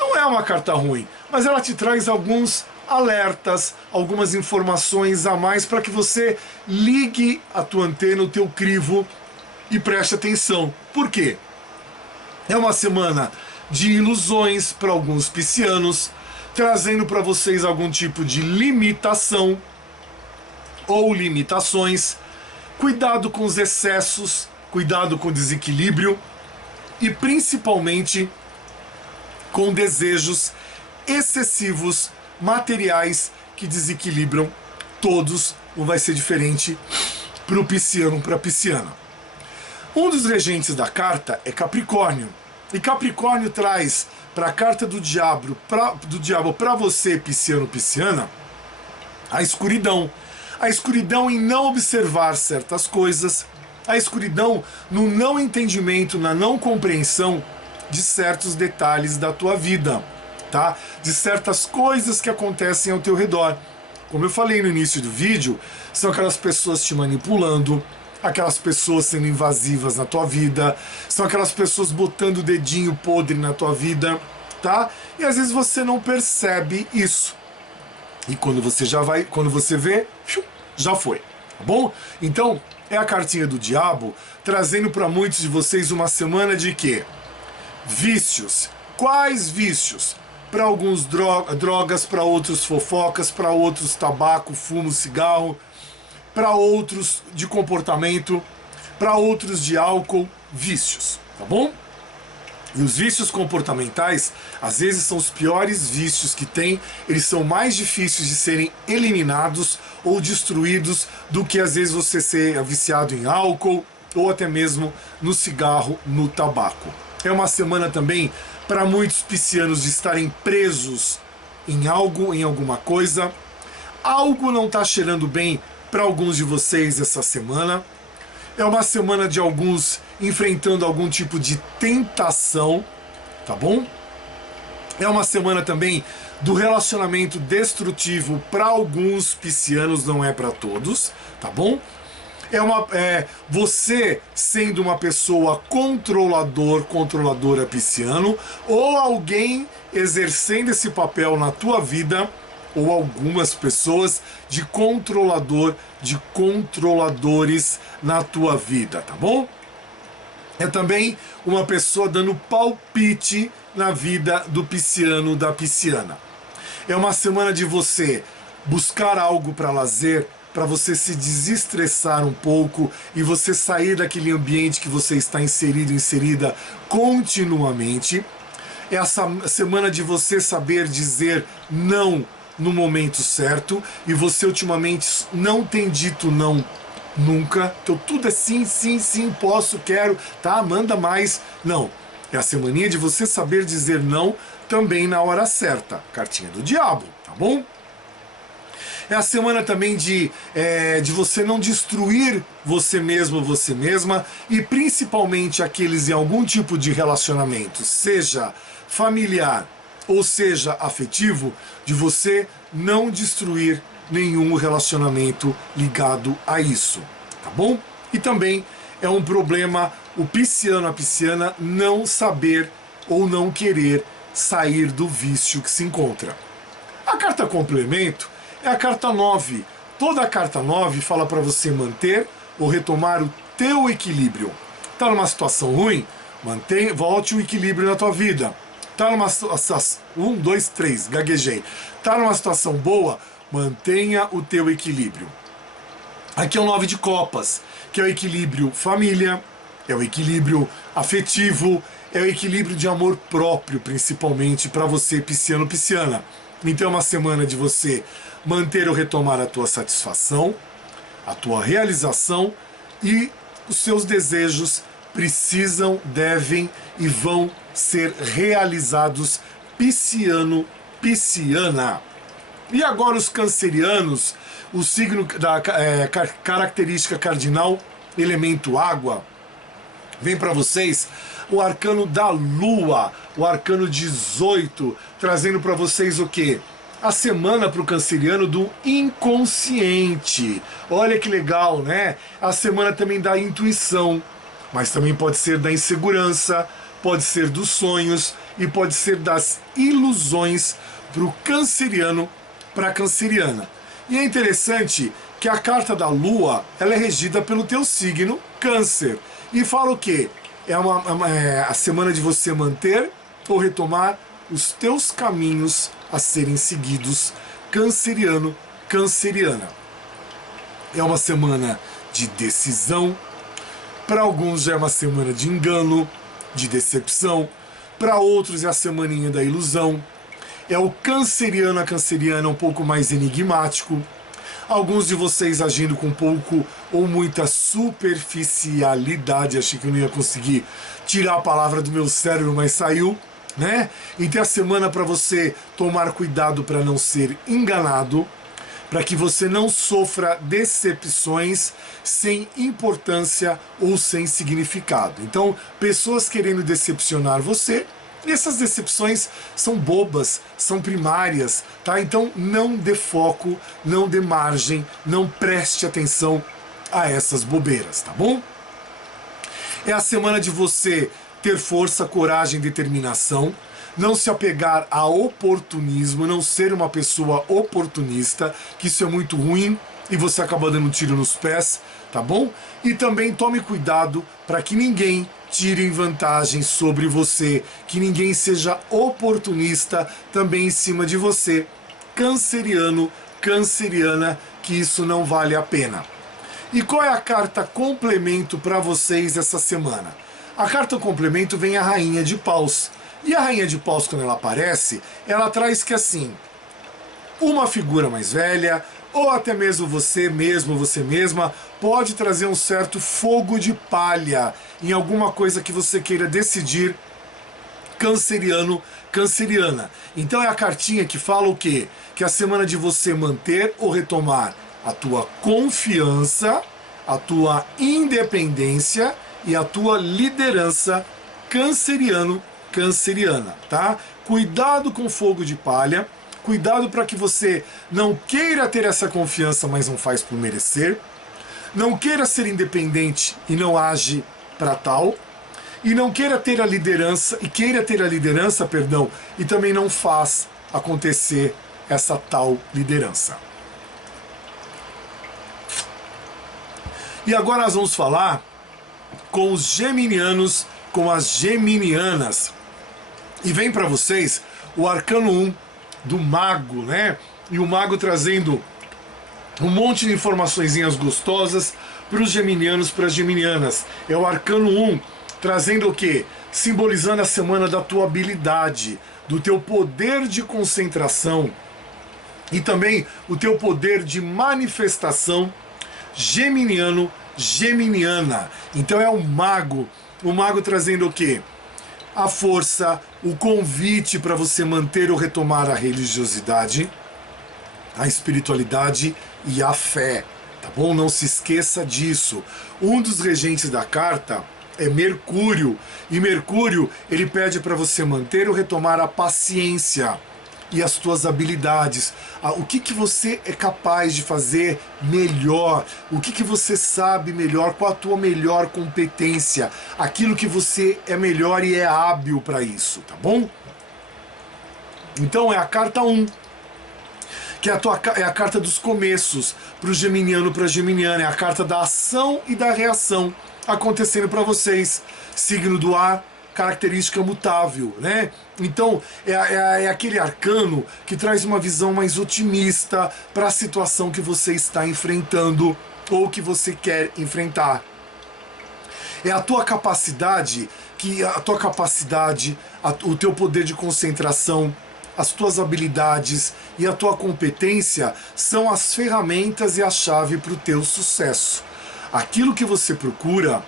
Não é uma carta ruim, mas ela te traz alguns alertas, algumas informações a mais para que você ligue a tua antena, o teu crivo e preste atenção. Por quê? É uma semana de ilusões para alguns piscianos, trazendo para vocês algum tipo de limitação ou limitações. Cuidado com os excessos, cuidado com o desequilíbrio e principalmente com desejos excessivos, materiais que desequilibram todos. Não vai ser diferente para o pisciano, para a pisciana. Um dos regentes da carta é Capricórnio. E Capricórnio traz para a carta do diabo para você, pisciano, pisciana, a escuridão. A escuridão em não observar certas coisas, a escuridão no não entendimento, na não compreensão de certos detalhes da tua vida, tá? De certas coisas que acontecem ao teu redor. Como eu falei no início do vídeo, são aquelas pessoas te manipulando, aquelas pessoas sendo invasivas na tua vida, são aquelas pessoas botando o dedinho podre na tua vida, tá? E às vezes você não percebe isso. E quando você vê, já foi, tá bom? Então, é a cartinha do diabo trazendo para muitos de vocês uma semana de quê? Vícios. Quais vícios? Para alguns drogas, para outros fofocas, para outros tabaco, fumo, cigarro, para outros de comportamento, para outros de álcool, vícios, tá bom? E os vícios comportamentais, às vezes, são os piores vícios que tem, eles são mais difíceis de serem eliminados ou destruídos do que, às vezes, você ser viciado em álcool ou até mesmo no cigarro, no tabaco. É uma semana também para muitos piscianos de estarem presos em algo, em alguma coisa. Algo não está cheirando bem para alguns de vocês essa semana. É uma semana de alguns enfrentando algum tipo de tentação, tá bom? É uma semana também do relacionamento destrutivo para alguns piscianos, não é para todos, tá bom? Você sendo uma pessoa controladora pisciano, ou alguém exercendo esse papel na tua vida, ou algumas pessoas de controladores na tua vida, tá bom? É também uma pessoa dando palpite na vida do pisciano, da pisciana. É uma semana de você buscar algo para lazer, para você se desestressar um pouco e você sair daquele ambiente que você está inserida continuamente. É essa semana de você saber dizer não no momento certo, e você ultimamente não tem dito não nunca. Então tudo é sim, posso, quero, tá? Manda mais. Não. É a semaninha de você saber dizer não também na hora certa. Cartinha do diabo, tá bom? É a semana também de você não destruir você mesmo, você mesma, e principalmente aqueles em algum tipo de relacionamento, seja familiar ou seja afetivo, de você não destruir nenhum relacionamento ligado a isso, tá bom? E também é um problema o pisciano, a pisciana, não saber ou não querer sair do vício que se encontra. A carta complemento é a carta 9. Toda a carta 9 fala para você manter ou retomar o teu equilíbrio. Tá numa situação ruim? Volte o equilíbrio na tua vida. Tá numa situação... 1, 2, 3, gaguejei. Tá numa situação boa? Mantenha o teu equilíbrio. Aqui é o 9 de copas, que é o equilíbrio família, é o equilíbrio afetivo, é o equilíbrio de amor próprio, principalmente para você, pisciano, pisciana. Então é uma semana de você manter ou retomar a tua satisfação, a tua realização, e os seus desejos precisam, devem e vão ser realizados, pisciano, pisciana. E agora os cancerianos, o signo da característica cardinal, elemento água, vem para vocês o arcano da lua, o arcano 18, trazendo para vocês o quê? A semana para o canceriano do inconsciente. Olha que legal, né? A semana também da intuição, mas também pode ser da insegurança, pode ser dos sonhos e pode ser das ilusões para o canceriano, para a canceriana. E é interessante que a carta da lua, ela é regida pelo teu signo câncer. E fala o quê? É a semana de você manter ou retomar os teus caminhos a serem seguidos, canceriano, canceriana. É uma semana de decisão. Para alguns já é uma semana de engano, de decepção. Para outros é a semaninha da ilusão. É o canceriano, a canceriana um pouco mais enigmático. Alguns de vocês agindo com pouco ou muita superficialidade. Achei que eu não ia conseguir tirar a palavra do meu cérebro, mas saiu, né? Então é a semana para você tomar cuidado para não ser enganado, para que você não sofra decepções sem importância ou sem significado. Então, pessoas querendo decepcionar você, e essas decepções são bobas, são primárias, tá? Então não dê foco, não dê margem, não preste atenção a essas bobeiras, tá bom? É a semana de você ter força, coragem, determinação, não se apegar a oportunismo, não ser uma pessoa oportunista, que isso é muito ruim e você acaba dando um tiro nos pés, tá bom? E também tome cuidado para que ninguém tire vantagem sobre você, que ninguém seja oportunista também em cima de você. Canceriano, canceriana, que isso não vale a pena. E qual é a carta complemento para vocês essa semana? A carta complemento vem a Rainha de Paus. E a Rainha de Paus, quando ela aparece, ela traz que assim, uma figura mais velha, ou até mesmo, você mesma, pode trazer um certo fogo de palha em alguma coisa que você queira decidir, canceriano, canceriana. Então é a cartinha que fala o quê? Que é a semana de você manter ou retomar a tua confiança, a tua independência e a tua liderança, canceriano, canceriana, tá? Cuidado com fogo de palha. Cuidado para que você não queira ter essa confiança, mas não faz por merecer. Não queira ser independente e não age para tal. E não queira ter a liderança, e também não faz acontecer essa tal liderança. E agora nós vamos falar com os geminianos, com as geminianas. E vem para vocês o arcano 1 do mago, né? E o mago trazendo um monte de informaçõezinhas gostosas para os geminianos, para as geminianas. É o arcano 1 trazendo o quê? Simbolizando a semana da tua habilidade, do teu poder de concentração e também o teu poder de manifestação, geminiano, geminiana. Então é o mago trazendo o quê? A força, o convite para você manter ou retomar a religiosidade, a espiritualidade e a fé, tá bom? Não se esqueça disso. Um dos regentes da carta é Mercúrio, e Mercúrio, ele pede para você manter ou retomar a paciência e as tuas habilidades. O que você é capaz de fazer melhor, o que você sabe melhor, qual a tua melhor competência, aquilo que você é melhor e é hábil para isso, tá bom? Então é a carta 1, que é a carta dos começos, para o geminiano, para a geminiana, é a carta da ação e da reação acontecendo para vocês. Signo do ar, característica mutável, né? Então é aquele arcano que traz uma visão mais otimista para a situação que você está enfrentando ou que você quer enfrentar. É a tua capacidade, o teu poder de concentração, as tuas habilidades e a tua competência são as ferramentas e a chave para o teu sucesso. Aquilo que você procura,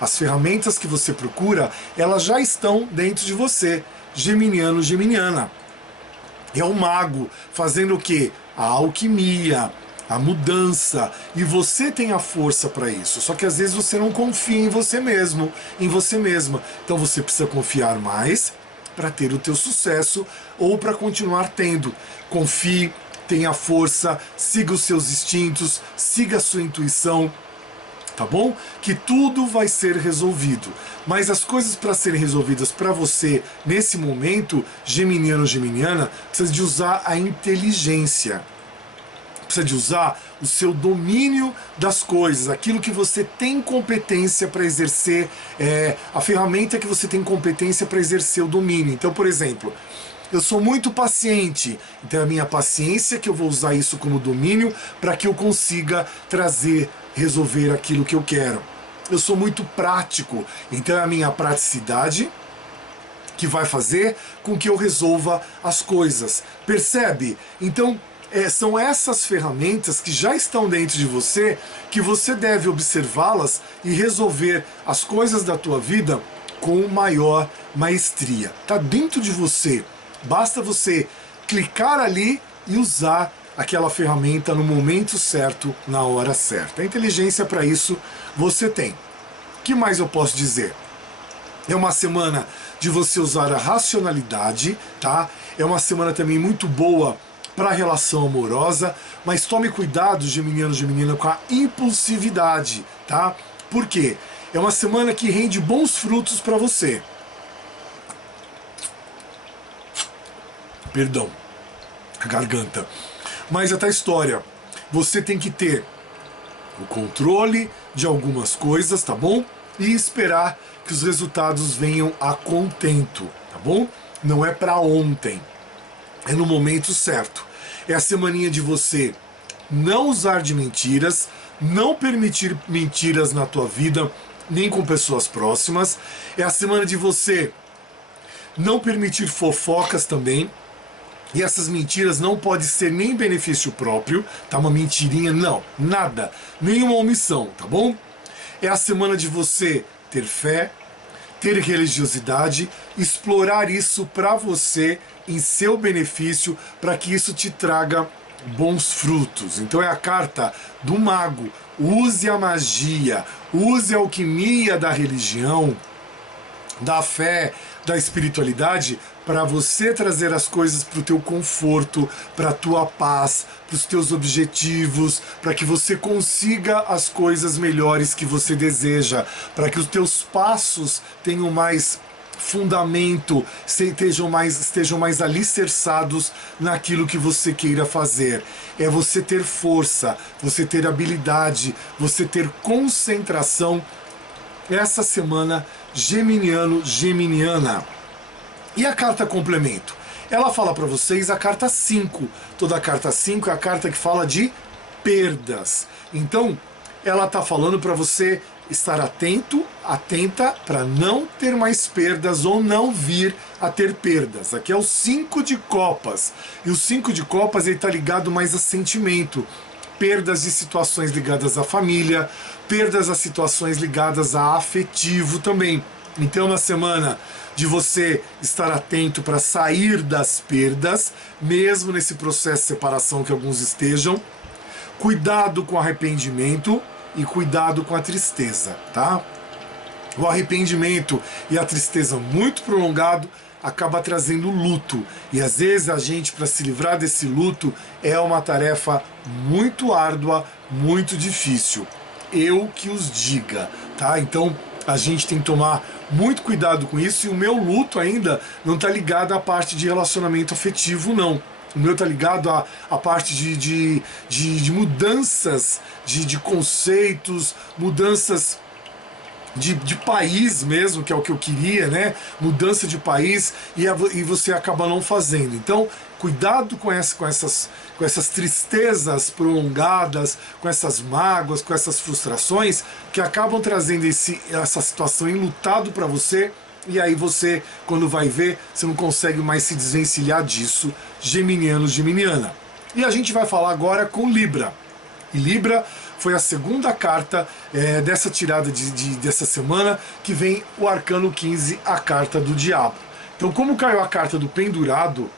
as ferramentas que você procura, elas já estão dentro de você, geminiano, geminiana. É o mago fazendo o quê? A alquimia, a mudança, e você tem a força para isso. Só que às vezes você não confia em você mesmo, em você mesma. Então você precisa confiar mais para ter o teu sucesso ou para continuar tendo. Confie, tenha força, siga os seus instintos, siga a sua intuição, tá bom? Que tudo vai ser resolvido. Mas as coisas para serem resolvidas para você nesse momento, geminiano, geminiana, precisa de usar a inteligência. Precisa de usar o seu domínio das coisas, aquilo que você tem competência para exercer, a ferramenta que você tem competência para exercer o domínio. Então, por exemplo, eu sou muito paciente, então é a minha paciência que eu vou usar isso como domínio para que eu consiga resolver aquilo que eu quero. Eu sou muito prático, então é a minha praticidade que vai fazer com que eu resolva as coisas. Percebe? Então, são essas ferramentas que já estão dentro de você, que você deve observá-las e resolver as coisas da tua vida com maior maestria. Está dentro de você, basta você clicar ali e usar aquela ferramenta no momento certo, na hora certa. A inteligência para isso você tem. O que mais eu posso dizer? É uma semana de você usar a racionalidade, tá? É uma semana também muito boa para a relação amorosa, mas tome cuidado, geminiano, geminina, com a impulsividade, tá? Por quê? É uma semana que rende bons frutos para você. Perdão, a garganta. Mas é a história. Você tem que ter o controle de algumas coisas, tá bom? E esperar que os resultados venham a contento, tá bom? Não é para ontem. É no momento certo. É a semaninha de você não usar de mentiras, não permitir mentiras na tua vida, nem com pessoas próximas. É a semana de você não permitir fofocas também. E essas mentiras não podem ser nem benefício próprio, tá? Uma mentirinha, não, nada, nenhuma omissão, tá bom? É a semana de você ter fé, ter religiosidade, explorar isso para você, em seu benefício, para que isso te traga bons frutos. Então é a carta do mago. Use a magia, use a alquimia da religião, da fé, da espiritualidade, para você trazer as coisas para o teu conforto, para a tua paz, para os teus objetivos, para que você consiga as coisas melhores que você deseja, para que os teus passos tenham mais fundamento, estejam mais alicerçados naquilo que você queira fazer. É você ter força, você ter habilidade, você ter concentração essa semana, geminiano, geminiana. E a carta complemento? Ela fala para vocês a carta 5. Toda a carta 5 é a carta que fala de perdas. Então, ela está falando para você estar atento, atenta para não ter mais perdas ou não vir a ter perdas. Aqui é o 5 de copas. E o 5 de copas está ligado mais a sentimento. Perdas de situações ligadas à família, perdas a situações ligadas a afetivo também. Então, na semana de você estar atento para sair das perdas, mesmo nesse processo de separação que alguns estejam, cuidado com o arrependimento e cuidado com a tristeza, tá? O arrependimento e a tristeza muito prolongado acaba trazendo luto. E às vezes a gente, para se livrar desse luto, é uma tarefa muito árdua, muito difícil. Eu que os diga, tá? Então a gente tem que tomar muito cuidado com isso. E o meu luto ainda não está ligado à parte de relacionamento afetivo, não. O meu está ligado à parte de mudanças de conceitos, mudanças de país mesmo, que é o que eu queria, né? Mudança de país, e você acaba não fazendo. Então, cuidado com essas tristezas prolongadas, com essas mágoas, com essas frustrações, que acabam trazendo essa situação enlutado para você, e aí você, quando vai ver, você não consegue mais se desvencilhar disso, geminiano, geminiana. E a gente vai falar agora com Libra. E Libra foi a segunda carta dessa tirada dessa semana, que vem o Arcano 15, a carta do Diabo. Então, como caiu a carta do Pendurado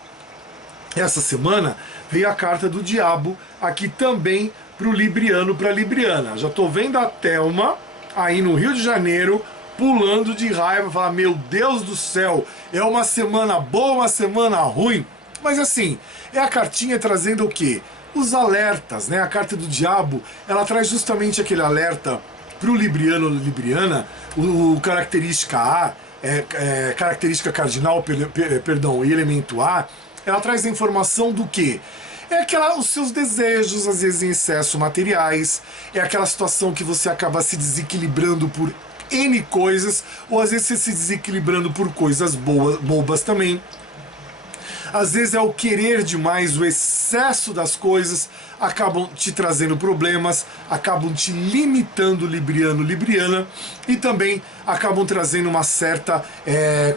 essa semana, veio a carta do Diabo aqui também para o Libriano, para a Libriana. Já estou vendo a Thelma aí no Rio de Janeiro, pulando de raiva, falar, meu Deus do céu, é uma semana boa, uma semana ruim. Mas assim, é a cartinha trazendo o quê? Os alertas, né? A carta do Diabo, ela traz justamente aquele alerta para o Libriano ou Libriana, o característica A, característica cardinal, perdão, e elemento A, ela traz a informação do quê? Os seus desejos, às vezes em excesso materiais, é aquela situação que você acaba se desequilibrando por N coisas, ou às vezes você se desequilibrando por coisas bobas também. Às vezes é o querer demais, o excesso das coisas acabam te trazendo problemas, acabam te limitando, Libriano, Libriana, e também acabam trazendo uma certa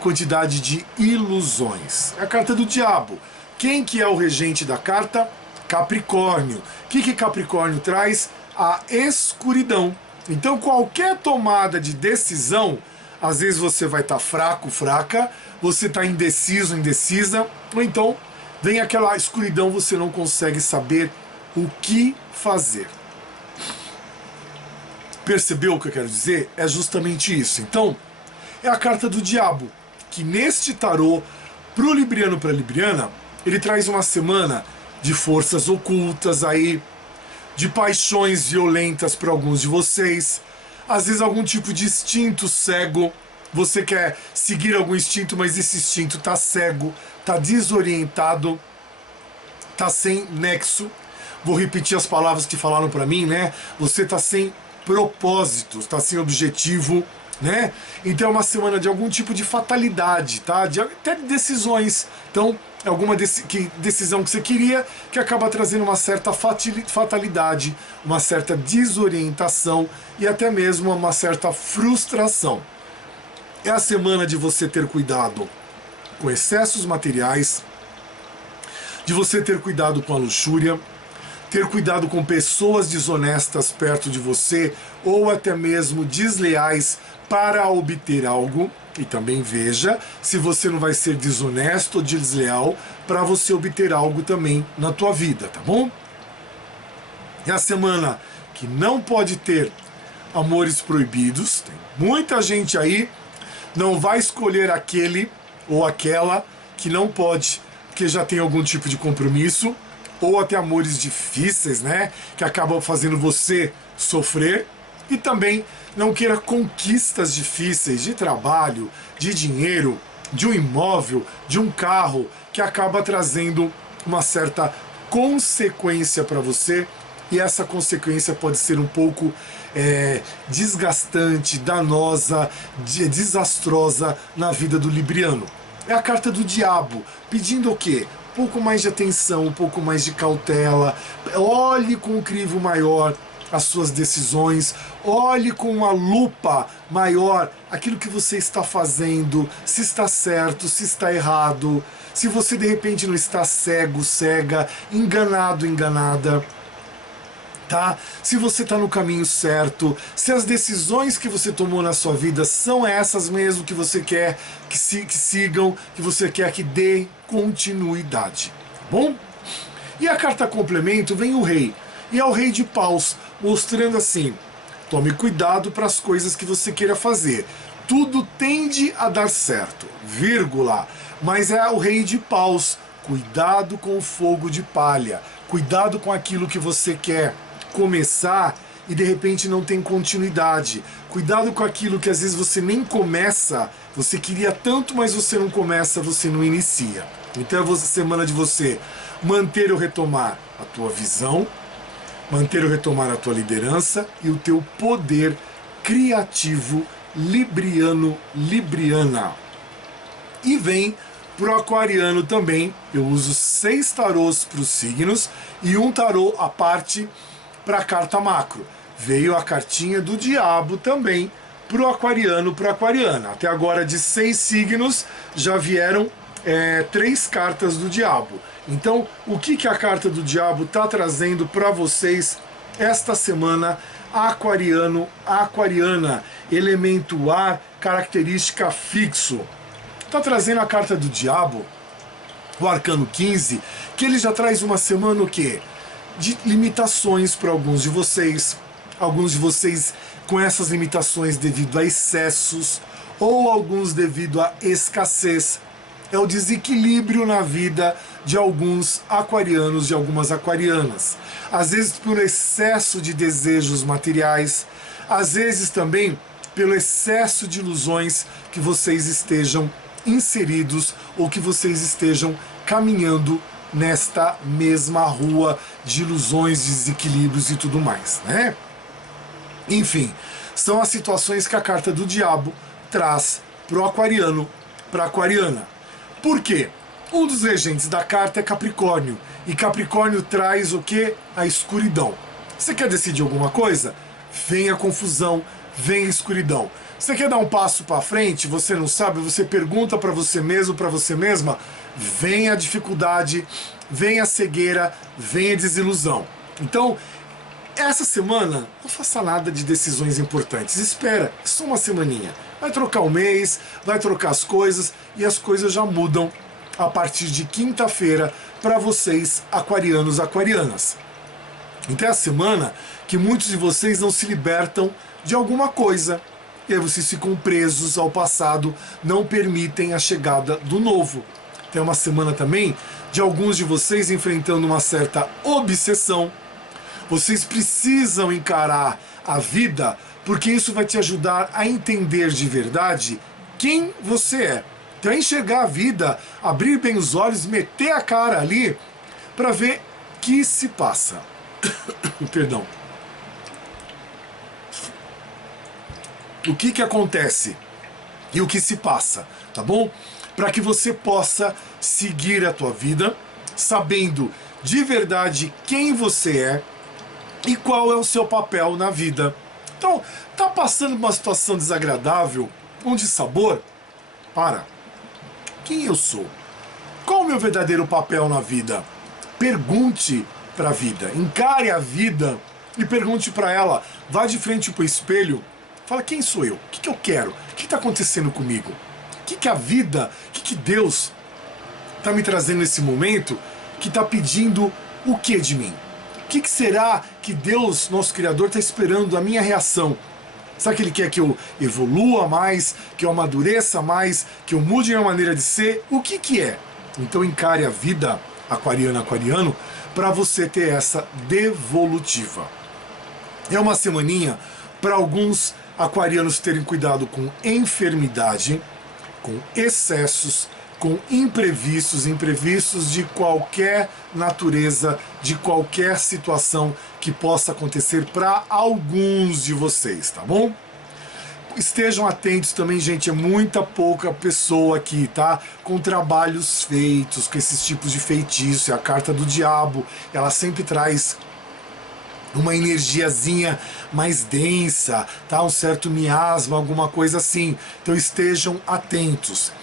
quantidade de ilusões. É a carta do Diabo. Quem que é o regente da carta? Capricórnio. O que Capricórnio traz? A escuridão. Então qualquer tomada de decisão, às vezes você vai estar fraco, fraca, você está indeciso, indecisa, ou então vem aquela escuridão, você não consegue saber o que fazer. Percebeu o que eu quero dizer? É justamente isso. Então, é a carta do diabo, que neste tarô, pro libriano, pra libriana, ele traz uma semana de forças ocultas aí, de paixões violentas para alguns de vocês, às vezes algum tipo de instinto cego. Você quer seguir algum instinto, mas esse instinto tá cego, tá desorientado, tá sem nexo. Vou repetir as palavras que falaram para mim, né? Você tá sem propósito, tá sem objetivo, né? Então é uma semana de algum tipo de fatalidade, tá? Até de decisões. Então, alguma decisão que você queria que acaba trazendo uma certa fatalidade, uma certa desorientação e até mesmo uma certa frustração. É a semana de você ter cuidado com excessos materiais, de você ter cuidado com a luxúria, ter cuidado com pessoas desonestas perto de você ou até mesmo desleais para obter algo. E também veja se você não vai ser desonesto ou desleal para você obter algo também na tua vida, tá bom? É a semana que não pode ter amores proibidos. Tem muita gente aí, não vai escolher aquele ou aquela que não pode, porque já tem algum tipo de compromisso, ou até amores difíceis, né? Que acabam fazendo você sofrer. E também não queira conquistas difíceis de trabalho, de dinheiro, de um imóvel, de um carro, que acaba trazendo uma certa consequência para você. E essa consequência pode ser um pouco desgastante, danosa, desastrosa na vida do libriano. É a carta do diabo, pedindo o quê? Um pouco mais de atenção, um pouco mais de cautela. Olhe com um crivo maior as suas decisões, olhe com uma lupa maior aquilo que você está fazendo, se está certo, se está errado, se você de repente não está cego, cega, enganado, enganada, tá? Se você está no caminho certo, se as decisões que você tomou na sua vida são essas mesmo que você quer que sigam, que você quer que dê continuidade, tá bom? E a carta complemento vem o rei, e é o rei de paus, mostrando assim: tome cuidado para as coisas que você queira fazer. Tudo tende a dar certo, vírgula, mas é o rei de paus. Cuidado com o fogo de palha, cuidado com aquilo que você quer começar e de repente não tem continuidade. Cuidado com aquilo que às vezes você nem começa, você queria tanto, mas você não começa, você não inicia. Então é a semana de você manter ou retomar a tua visão, manter ou retomar a tua liderança e o teu poder criativo libriano, libriana. E vem pro aquariano também. Eu uso 6 tarôs para os signos e um tarô à parte para a carta macro. Veio a cartinha do diabo também pro aquariano, pro aquariana. Até agora de 6 signos já vieram 3 cartas do diabo. Então, o que a carta do diabo está trazendo para vocês esta semana? Aquariano, aquariana, elemento ar, característica fixo. Está trazendo a carta do diabo, o arcano 15, que ele já traz uma semana o quê? De limitações para alguns de vocês com essas limitações devido a excessos, ou alguns devido a escassez. É o desequilíbrio na vida de alguns aquarianos, de algumas aquarianas. Às vezes por excesso de desejos materiais, às vezes também pelo excesso de ilusões que vocês estejam inseridos ou que vocês estejam caminhando nesta mesma rua de ilusões, desequilíbrios e tudo mais, né? Enfim, são as situações que a carta do diabo traz pro aquariano, pra aquariana. Por quê? Um dos regentes da carta é Capricórnio, e Capricórnio traz o quê? A escuridão. Você quer decidir alguma coisa? Vem a confusão, vem escuridão. Você quer dar um passo para frente, você não sabe, você pergunta para você mesmo, para você mesma, vem a dificuldade, vem a cegueira, vem a desilusão. Então, essa semana, não faça nada de decisões importantes. Espera, é só uma semaninha. Vai trocar o mês, vai trocar as coisas e as coisas já mudam a partir de quinta-feira para vocês, aquarianos, aquarianas. Então é a semana que muitos de vocês não se libertam de alguma coisa. E aí vocês ficam presos ao passado, não permitem a chegada do novo. Tem uma semana também de alguns de vocês enfrentando uma certa obsessão. Vocês precisam encarar a vida, porque isso vai te ajudar a entender de verdade quem você é. Então é enxergar a vida, abrir bem os olhos, meter a cara ali para ver o que se passa. Perdão. O que acontece e o que se passa, tá bom? Para que você possa seguir a tua vida, sabendo de verdade quem você é e qual é o seu papel na vida. Então, tá passando por uma situação desagradável, um dissabor? Para. Quem eu sou? Qual o meu verdadeiro papel na vida? Pergunte para a vida, encare a vida e pergunte para ela, vá de frente para o espelho, fala quem sou eu, o que eu quero, o que está acontecendo comigo, o que a vida, o que Deus está me trazendo nesse momento, que está pedindo o que de mim? O que será que Deus, nosso Criador, está esperando da minha reação? Será que Ele quer que eu evolua mais, que eu amadureça mais, que eu mude a minha maneira de ser? O que é? Então encare a vida, aquariano, aquariano, para você ter essa devolutiva. É uma semaninha para alguns aquarianos terem cuidado com enfermidade, com excessos, com imprevistos de qualquer natureza, de qualquer situação que possa acontecer para alguns de vocês, tá bom? Estejam atentos também, gente, é muita pouca pessoa aqui, tá? Com trabalhos feitos, com esses tipos de feitiço, é a carta do diabo, ela sempre traz uma energiazinha mais densa, tá? Um certo miasma, alguma coisa assim. Então estejam atentos.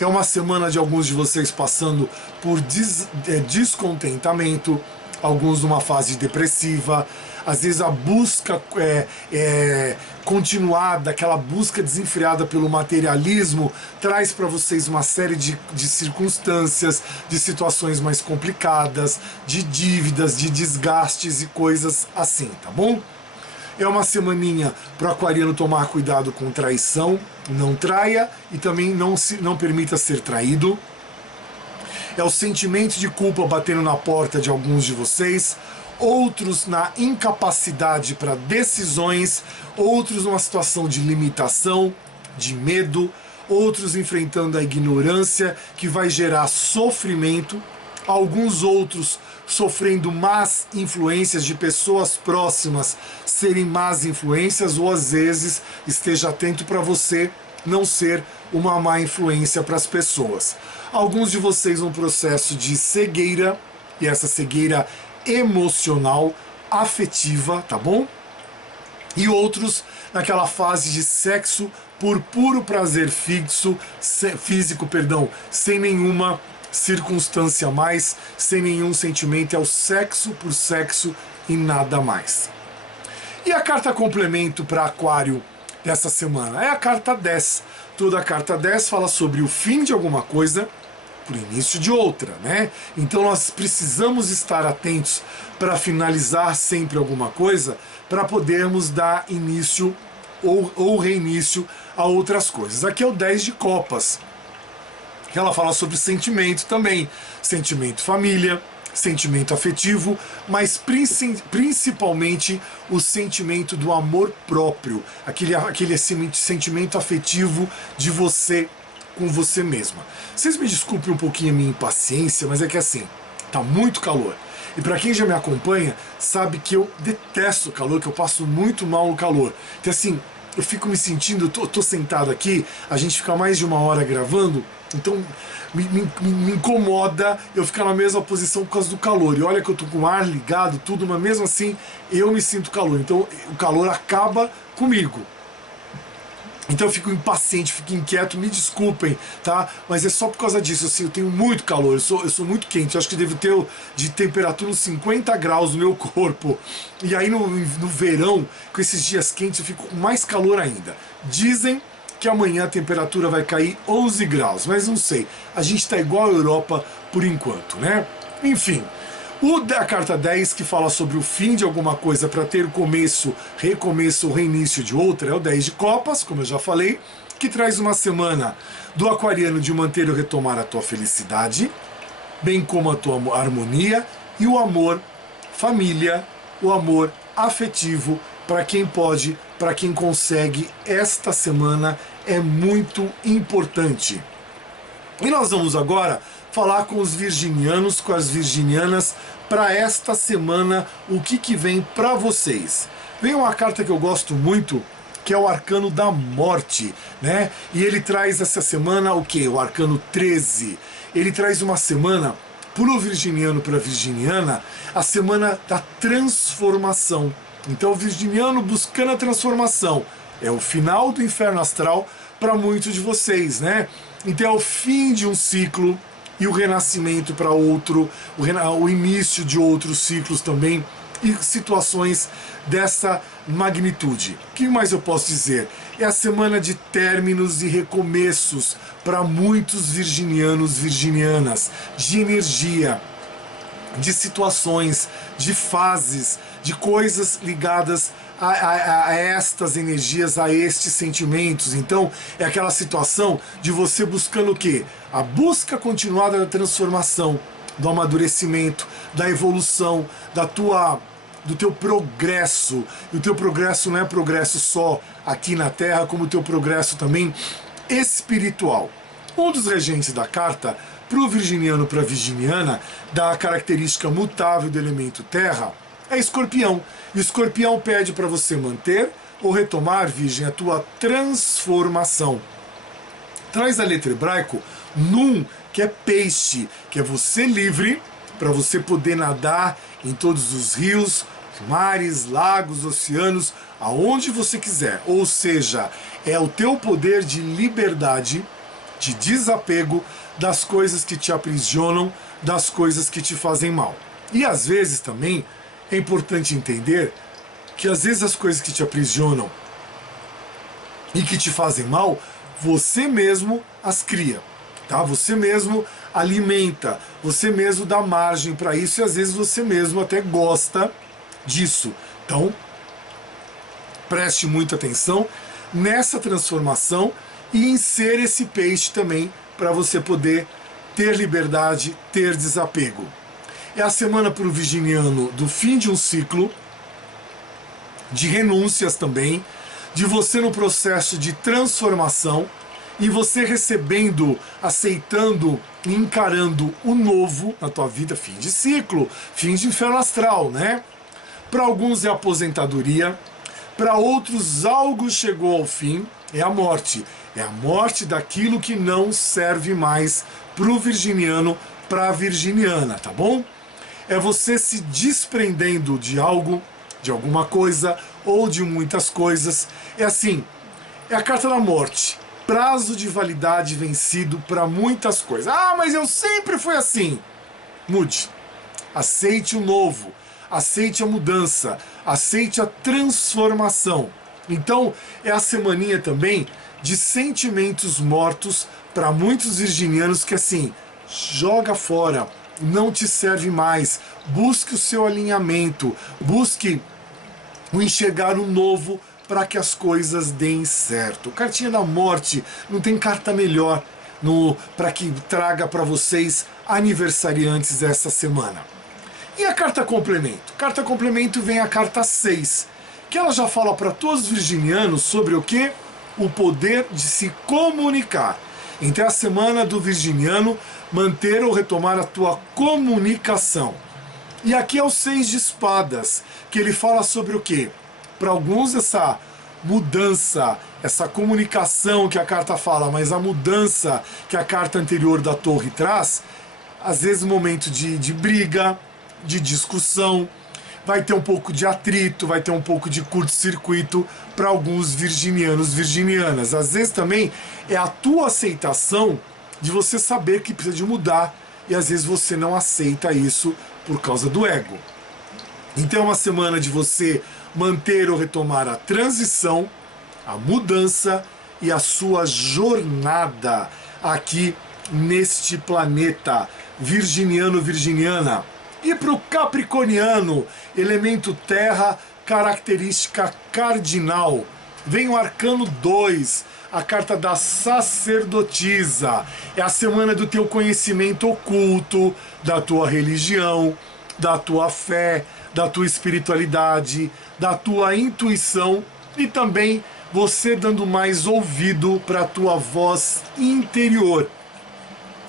É uma semana de alguns de vocês passando por descontentamento, alguns numa fase depressiva, às vezes a busca continuada, aquela busca desenfreada pelo materialismo, traz para vocês uma série de circunstâncias, de situações mais complicadas, de dívidas, de desgastes e coisas assim, tá bom? É uma semaninha para o aquariano tomar cuidado com traição, não traia e também não permita ser traído. É o sentimento de culpa batendo na porta de alguns de vocês, outros na incapacidade para decisões, outros numa situação de limitação, de medo, outros enfrentando a ignorância que vai gerar sofrimento, alguns outros sofrendo más influências de pessoas próximas serem más influências, ou às vezes esteja atento para você não ser uma má influência para as pessoas. Alguns de vocês num processo de cegueira, e essa cegueira emocional, afetiva, tá bom? E outros naquela fase de sexo por puro prazer físico, sem nenhuma circunstância a mais, sem nenhum sentimento, é o sexo por sexo e nada mais. E a carta complemento para Aquário dessa semana é a carta 10. Toda a carta 10 fala sobre o fim de alguma coisa para o início de outra, né? Então nós precisamos estar atentos para finalizar sempre alguma coisa, para podermos dar início ou reinício a outras coisas. Aqui é o 10 de copas. Ela fala sobre sentimento também, sentimento família, sentimento afetivo, mas principalmente o sentimento do amor próprio, aquele sentimento afetivo de você com você mesma. Vocês me desculpem um pouquinho a minha impaciência, mas é que assim, tá muito calor. E para quem já me acompanha, sabe que eu detesto o calor, que eu passo muito mal no calor. Então assim, eu fico me sentindo, eu tô sentado aqui, a gente fica mais de 1 hora gravando, então me incomoda eu ficar na mesma posição por causa do calor. E olha que eu tô com o ar ligado, tudo, mas mesmo assim eu me sinto calor. Então o calor acaba comigo. Então eu fico impaciente, fico inquieto, me desculpem, tá? Mas é só por causa disso, assim, eu tenho muito calor, eu sou muito quente, eu acho que devo ter de temperatura uns 50 graus no meu corpo. E aí no verão, com esses dias quentes, eu fico com mais calor ainda. Dizem que amanhã a temperatura vai cair 11 graus, mas não sei, a gente tá igual à Europa por enquanto, né? Enfim, a carta 10, que fala sobre o fim de alguma coisa para ter o começo, recomeço ou reinício de outra, é o 10 de copas, como eu já falei, que traz uma semana do aquariano de manter ou retomar a tua felicidade, bem como a tua harmonia e o amor, família, o amor afetivo, para quem pode, para quem consegue, esta semana é muito importante. E nós vamos agora falar com os virginianos, com as virginianas, para esta semana, o que vem para vocês. Vem uma carta que eu gosto muito, que é o Arcano da Morte, né? E ele traz essa semana o quê? O Arcano 13. Ele traz uma semana, pro virginiano, para a virginiana, a semana da transformação. Então o virginiano buscando a transformação. É o final do inferno astral para muitos de vocês, né? Então é o fim de um ciclo e o renascimento para outro, o início de outros ciclos também, e situações dessa magnitude. O que mais eu posso dizer? É a semana de términos e recomeços para muitos virginianos, virginianas, de energia, de situações, de fases, de coisas ligadas a estas energias, a estes sentimentos. Então é aquela situação de você buscando o quê? A busca continuada da transformação, do amadurecimento, da evolução, do teu progresso. E o teu progresso não é progresso só aqui na Terra, como o teu progresso também espiritual. Um dos regentes da carta, para o virginiano, para a virginiana, da característica mutável do elemento Terra, é Escorpião. E o Escorpião pede para você manter ou retomar, Virgem, a tua transformação. Traz a letra hebraico Nun, que é peixe, que é você livre para você poder nadar em todos os rios, mares, lagos, oceanos, aonde você quiser. Ou seja, é o teu poder de liberdade, de desapego das coisas que te aprisionam, das coisas que te fazem mal. E às vezes também é importante entender que às vezes as coisas que te aprisionam e que te fazem mal, você mesmo as cria, tá? Você mesmo alimenta, você mesmo dá margem para isso, e às vezes você mesmo até gosta disso. Então, preste muita atenção nessa transformação e em ser esse peixe também, para você poder ter liberdade, ter desapego. É a semana para o virginiano do fim de um ciclo, de renúncias também, de você no processo de transformação, e você recebendo, aceitando, encarando o novo na tua vida, fim de ciclo, fim de inferno astral, né? Para alguns é aposentadoria, para outros algo chegou ao fim, é a morte. É a morte daquilo que não serve mais para o virginiano, para a virginiana, tá bom? É você se desprendendo de algo, de alguma coisa ou de muitas coisas. É assim, é a carta da morte. Prazo de validade vencido para muitas coisas. Ah, mas eu sempre fui assim. Mude. Aceite o novo. Aceite a mudança. Aceite a transformação. Então, é a semaninha também de sentimentos mortos para muitos virginianos que assim, joga fora, não te serve mais. Busque o seu alinhamento. Busque o enxergar o novo para que as coisas deem certo. Cartinha da morte, não tem carta melhor para que traga para vocês aniversariantes essa semana. E a carta complemento? Carta complemento vem a carta 6, que ela já fala para todos os virginianos sobre o que? O poder de se comunicar. Então é a semana do virginiano manter ou retomar a tua comunicação. E aqui é o 6 de espadas, que ele fala sobre o quê? Para alguns essa mudança, essa comunicação que a carta fala, mas a mudança que a carta anterior da torre traz, às vezes momento de briga, de discussão, vai ter um pouco de atrito, vai ter um pouco de curto-circuito para alguns virginianos, virginianas. Às vezes também é a tua aceitação de você saber que precisa de mudar e às vezes você não aceita isso por causa do ego. Então é uma semana de você manter ou retomar a transição, a mudança e a sua jornada aqui neste planeta virginiano, virginiana. E para o capricorniano, elemento terra, característica cardinal, vem o arcano 2, a carta da sacerdotisa. É a semana do teu conhecimento oculto, da tua religião, da tua fé, da tua espiritualidade, da tua intuição e também você dando mais ouvido para a tua voz interior.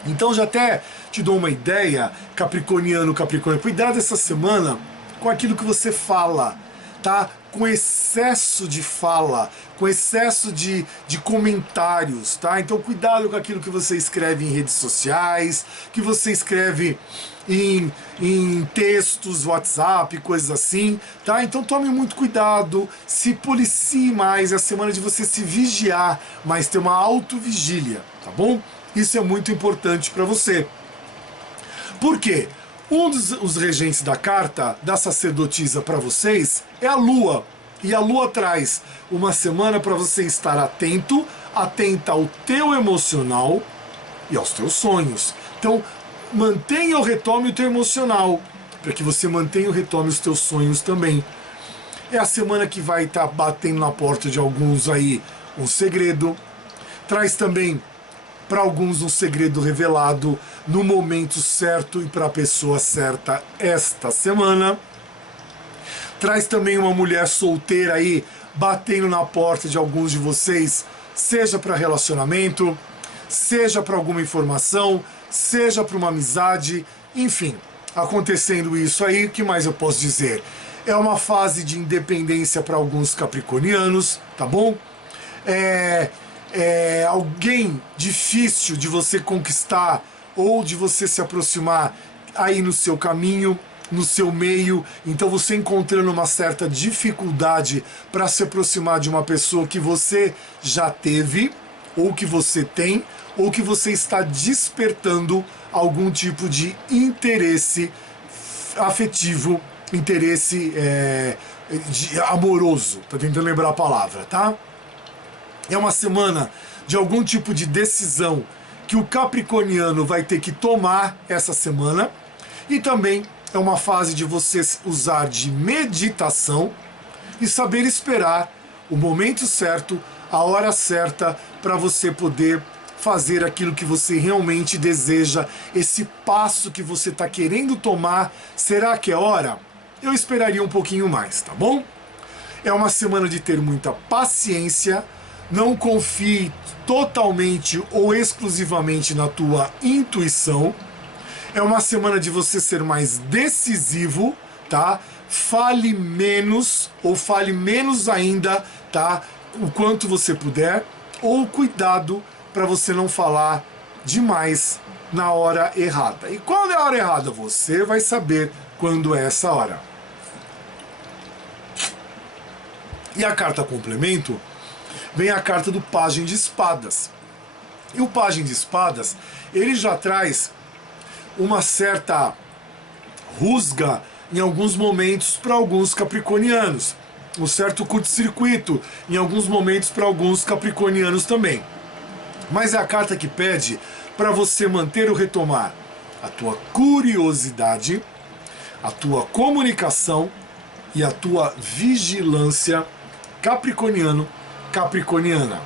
Então já até te dou uma ideia, Capricorniano, Capricórnio, cuidado essa semana com aquilo que você fala, tá? Com excesso de fala, com excesso de comentários, tá? Então cuidado com aquilo que você escreve em redes sociais, que você escreve em textos, WhatsApp, coisas assim, tá? Então tome muito cuidado, se policie mais, é a semana de você se vigiar, mas ter uma autovigília, tá bom? Isso é muito importante para você. Por quê? Um dos regentes da carta da sacerdotisa para vocês é a Lua. E a Lua traz uma semana para você estar atento, atenta ao teu emocional e aos teus sonhos. Então, mantenha ou retome o teu emocional, para que você mantenha ou retome os teus sonhos também. É a semana que vai estar batendo na porta de alguns aí um segredo. Traz também para alguns um segredo revelado no momento certo e para a pessoa certa esta semana. Traz também uma mulher solteira aí batendo na porta de alguns de vocês, seja para relacionamento, seja para alguma informação, seja para uma amizade, enfim, acontecendo isso aí, o que mais eu posso dizer? É uma fase de independência para alguns capricornianos, tá bom? É alguém difícil de você conquistar ou de você se aproximar aí no seu caminho, no seu meio, então você encontrando uma certa dificuldade para se aproximar de uma pessoa que você já teve, ou que você tem, ou que você está despertando algum tipo de interesse afetivo, interesse amoroso, tô tentando lembrar a palavra, tá? É uma semana de algum tipo de decisão que o capricorniano vai ter que tomar essa semana, e também é uma fase de você usar de meditação e saber esperar o momento certo, a hora certa, para você poder fazer aquilo que você realmente deseja, esse passo que você está querendo tomar. Será que é hora? Eu esperaria um pouquinho mais, tá bom? É uma semana de ter muita paciência, não confie totalmente ou exclusivamente na tua intuição. É uma semana de você ser mais decisivo, tá? Fale menos ou fale menos ainda, tá? O quanto você puder, ou cuidado para você não falar demais na hora errada. E quando é a hora errada? Você vai saber quando é essa hora. E a carta complemento vem a carta do Pajem de Espadas. E o Pajem de Espadas, ele já traz uma certa rusga em alguns momentos para alguns capricornianos, um certo curto-circuito em alguns momentos para alguns capricornianos também. Mas é a carta que pede para você manter ou retomar a tua curiosidade, a tua comunicação e a tua vigilância, capricorniano, capricorniana.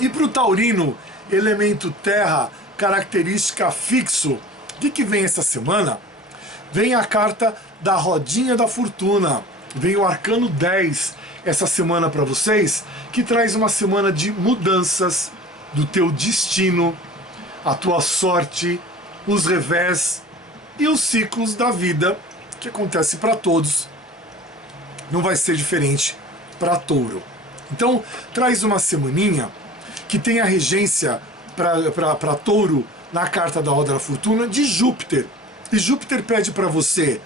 E para o taurino, elemento terra, característica fixo, o que vem essa semana? Vem a carta da rodinha da fortuna, vem o arcano 10 essa semana para vocês, que traz uma semana de mudanças do teu destino, a tua sorte, os revés e os ciclos da vida, que acontece para todos, não vai ser diferente para touro. Então traz uma semaninha que tem a regência para touro na carta da roda da fortuna de Júpiter. E Júpiter pede para você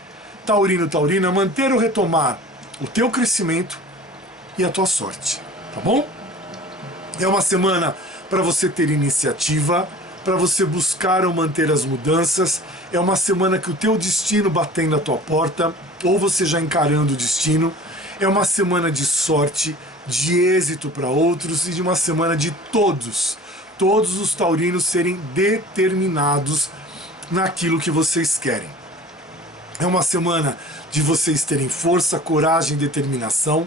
taurino, taurina, manter ou retomar o teu crescimento e a tua sorte, tá bom? É uma semana para você ter iniciativa, para você buscar ou manter as mudanças. É uma semana que o teu destino batendo a tua porta, ou você já encarando o destino. É uma semana de sorte, de êxito para outros e de uma semana de todos os taurinos serem determinados naquilo que vocês querem. É uma semana de vocês terem força, coragem e determinação,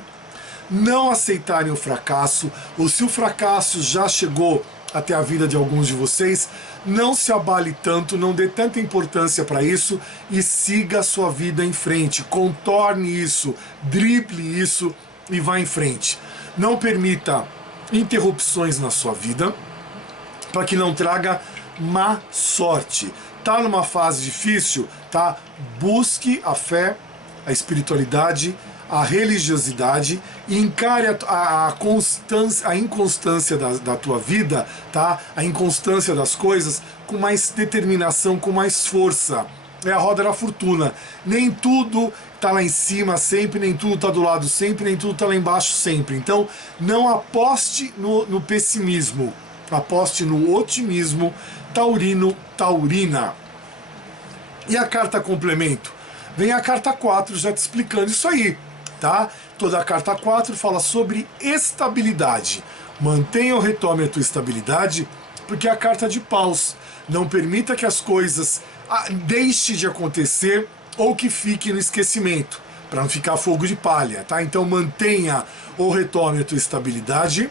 não aceitarem o fracasso, ou se o fracasso já chegou até a vida de alguns de vocês, não se abale tanto, não dê tanta importância para isso e siga a sua vida em frente, contorne isso, drible isso e vá em frente. Não permita interrupções na sua vida, para que não traga má sorte. Tá numa fase difícil, tá? Busque a fé, a espiritualidade, a religiosidade e encare a constância, a inconstância da tua vida, tá? A inconstância das coisas com mais determinação, com mais força. É a roda da fortuna. Nem tudo tá lá em cima sempre, nem tudo tá do lado sempre, nem tudo tá lá embaixo sempre. Então, não aposte no pessimismo. Aposte no otimismo, taurino, taurina. E a carta complemento? Vem a carta 4 já te explicando isso aí, tá? Toda a carta 4 fala sobre estabilidade. Mantenha ou retome a tua estabilidade, porque é a carta de paus. Não permita que as coisas deixem de acontecer ou que fiquem no esquecimento, para não ficar fogo de palha, tá? Então mantenha ou retome a tua estabilidade,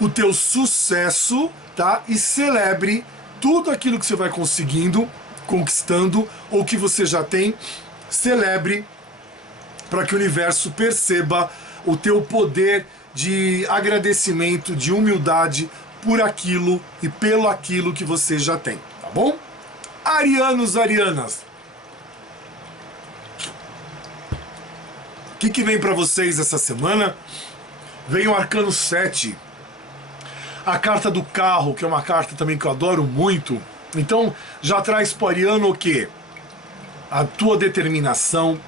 o teu sucesso, tá? E celebre tudo aquilo que você vai conseguindo, conquistando, ou que você já tem. Celebre para que o universo perceba o teu poder de agradecimento, de humildade por aquilo e pelo aquilo que você já tem, tá bom? Arianos, arianas, o que vem para vocês essa semana? Vem o Arcano 7, a carta do carro, que é uma carta também que eu adoro muito. Então já traz para o ariano o quê? A tua determinação,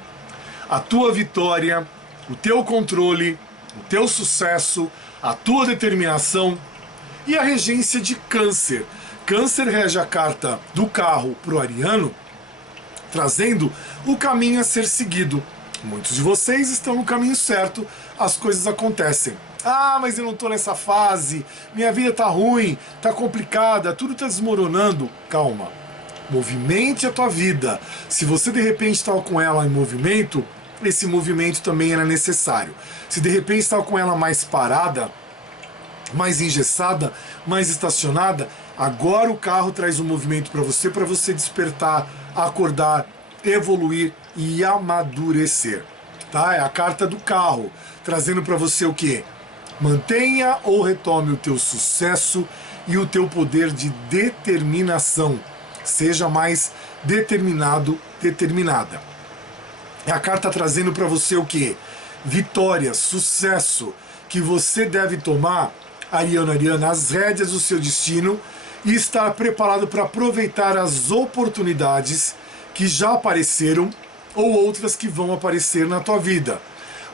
a tua vitória, o teu controle, o teu sucesso, a tua determinação e a regência de Câncer. Câncer rege a carta do carro para o ariano, trazendo o caminho a ser seguido. Muitos de vocês estão no caminho certo, as coisas acontecem. Ah, mas eu não estou nessa fase, minha vida está ruim, está complicada, tudo está desmoronando. Calma, movimente a tua vida. Se você de repente estava com ela em movimento, esse movimento também era necessário. Se de repente estava com ela mais parada, mais engessada, mais estacionada, agora o carro traz um movimento para você despertar, acordar, evoluir e amadurecer. Tá? É a carta do carro, trazendo para você o quê? Mantenha ou retome o teu sucesso e o teu poder de determinação. Seja mais determinado, determinada. É a carta trazendo para você o quê? Vitória, sucesso, que você deve tomar, ariano, ariana, as rédeas do seu destino e estar preparado para aproveitar as oportunidades que já apareceram ou outras que vão aparecer na tua vida.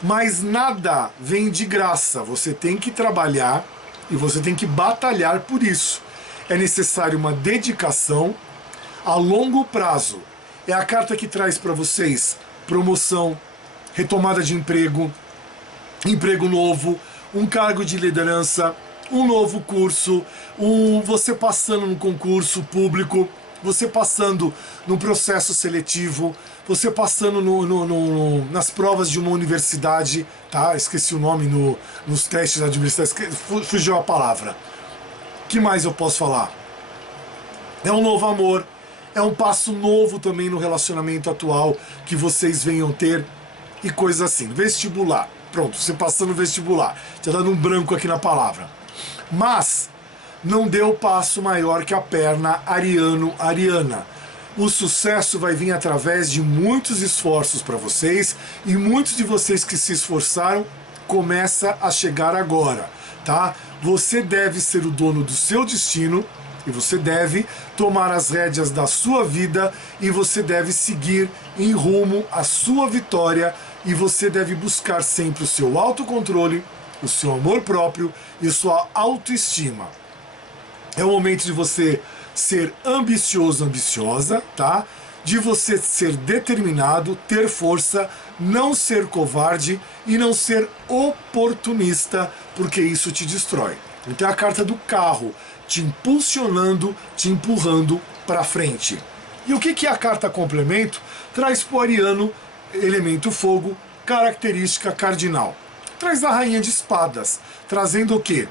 Mas nada vem de graça, você tem que trabalhar e você tem que batalhar por isso. É necessário uma dedicação a longo prazo. É a carta que traz para vocês promoção, retomada de emprego, emprego novo, um cargo de liderança, um novo curso, você passando no concurso público, você passando no processo seletivo, você passando nas provas de uma universidade, tá? Esqueci o nome nos testes da universidade, fugiu a palavra. O que mais eu posso falar? É um novo amor, é um passo novo também no relacionamento atual que vocês venham ter e coisas assim. Vestibular, pronto, você passando no vestibular, já dando um branco aqui na palavra. Mas não dê o passo maior que a perna ariano, ariana. O sucesso vai vir através de muitos esforços para vocês e muitos de vocês que se esforçaram começa a chegar agora, tá? Você deve ser o dono do seu destino E você deve tomar as rédeas da sua vida e você deve seguir em rumo à sua vitória e você deve buscar sempre o seu autocontrole, o seu amor próprio e sua autoestima. É o momento de você ser ambicioso, ambiciosa, tá? De você ser determinado, ter força, não ser covarde e não ser oportunista, porque isso te destrói. Então é a carta do carro, te impulsionando, te empurrando para frente. E o que é a carta complemento? Traz para o ariano, elemento fogo, característica cardinal. Traz a rainha de espadas, trazendo o quê?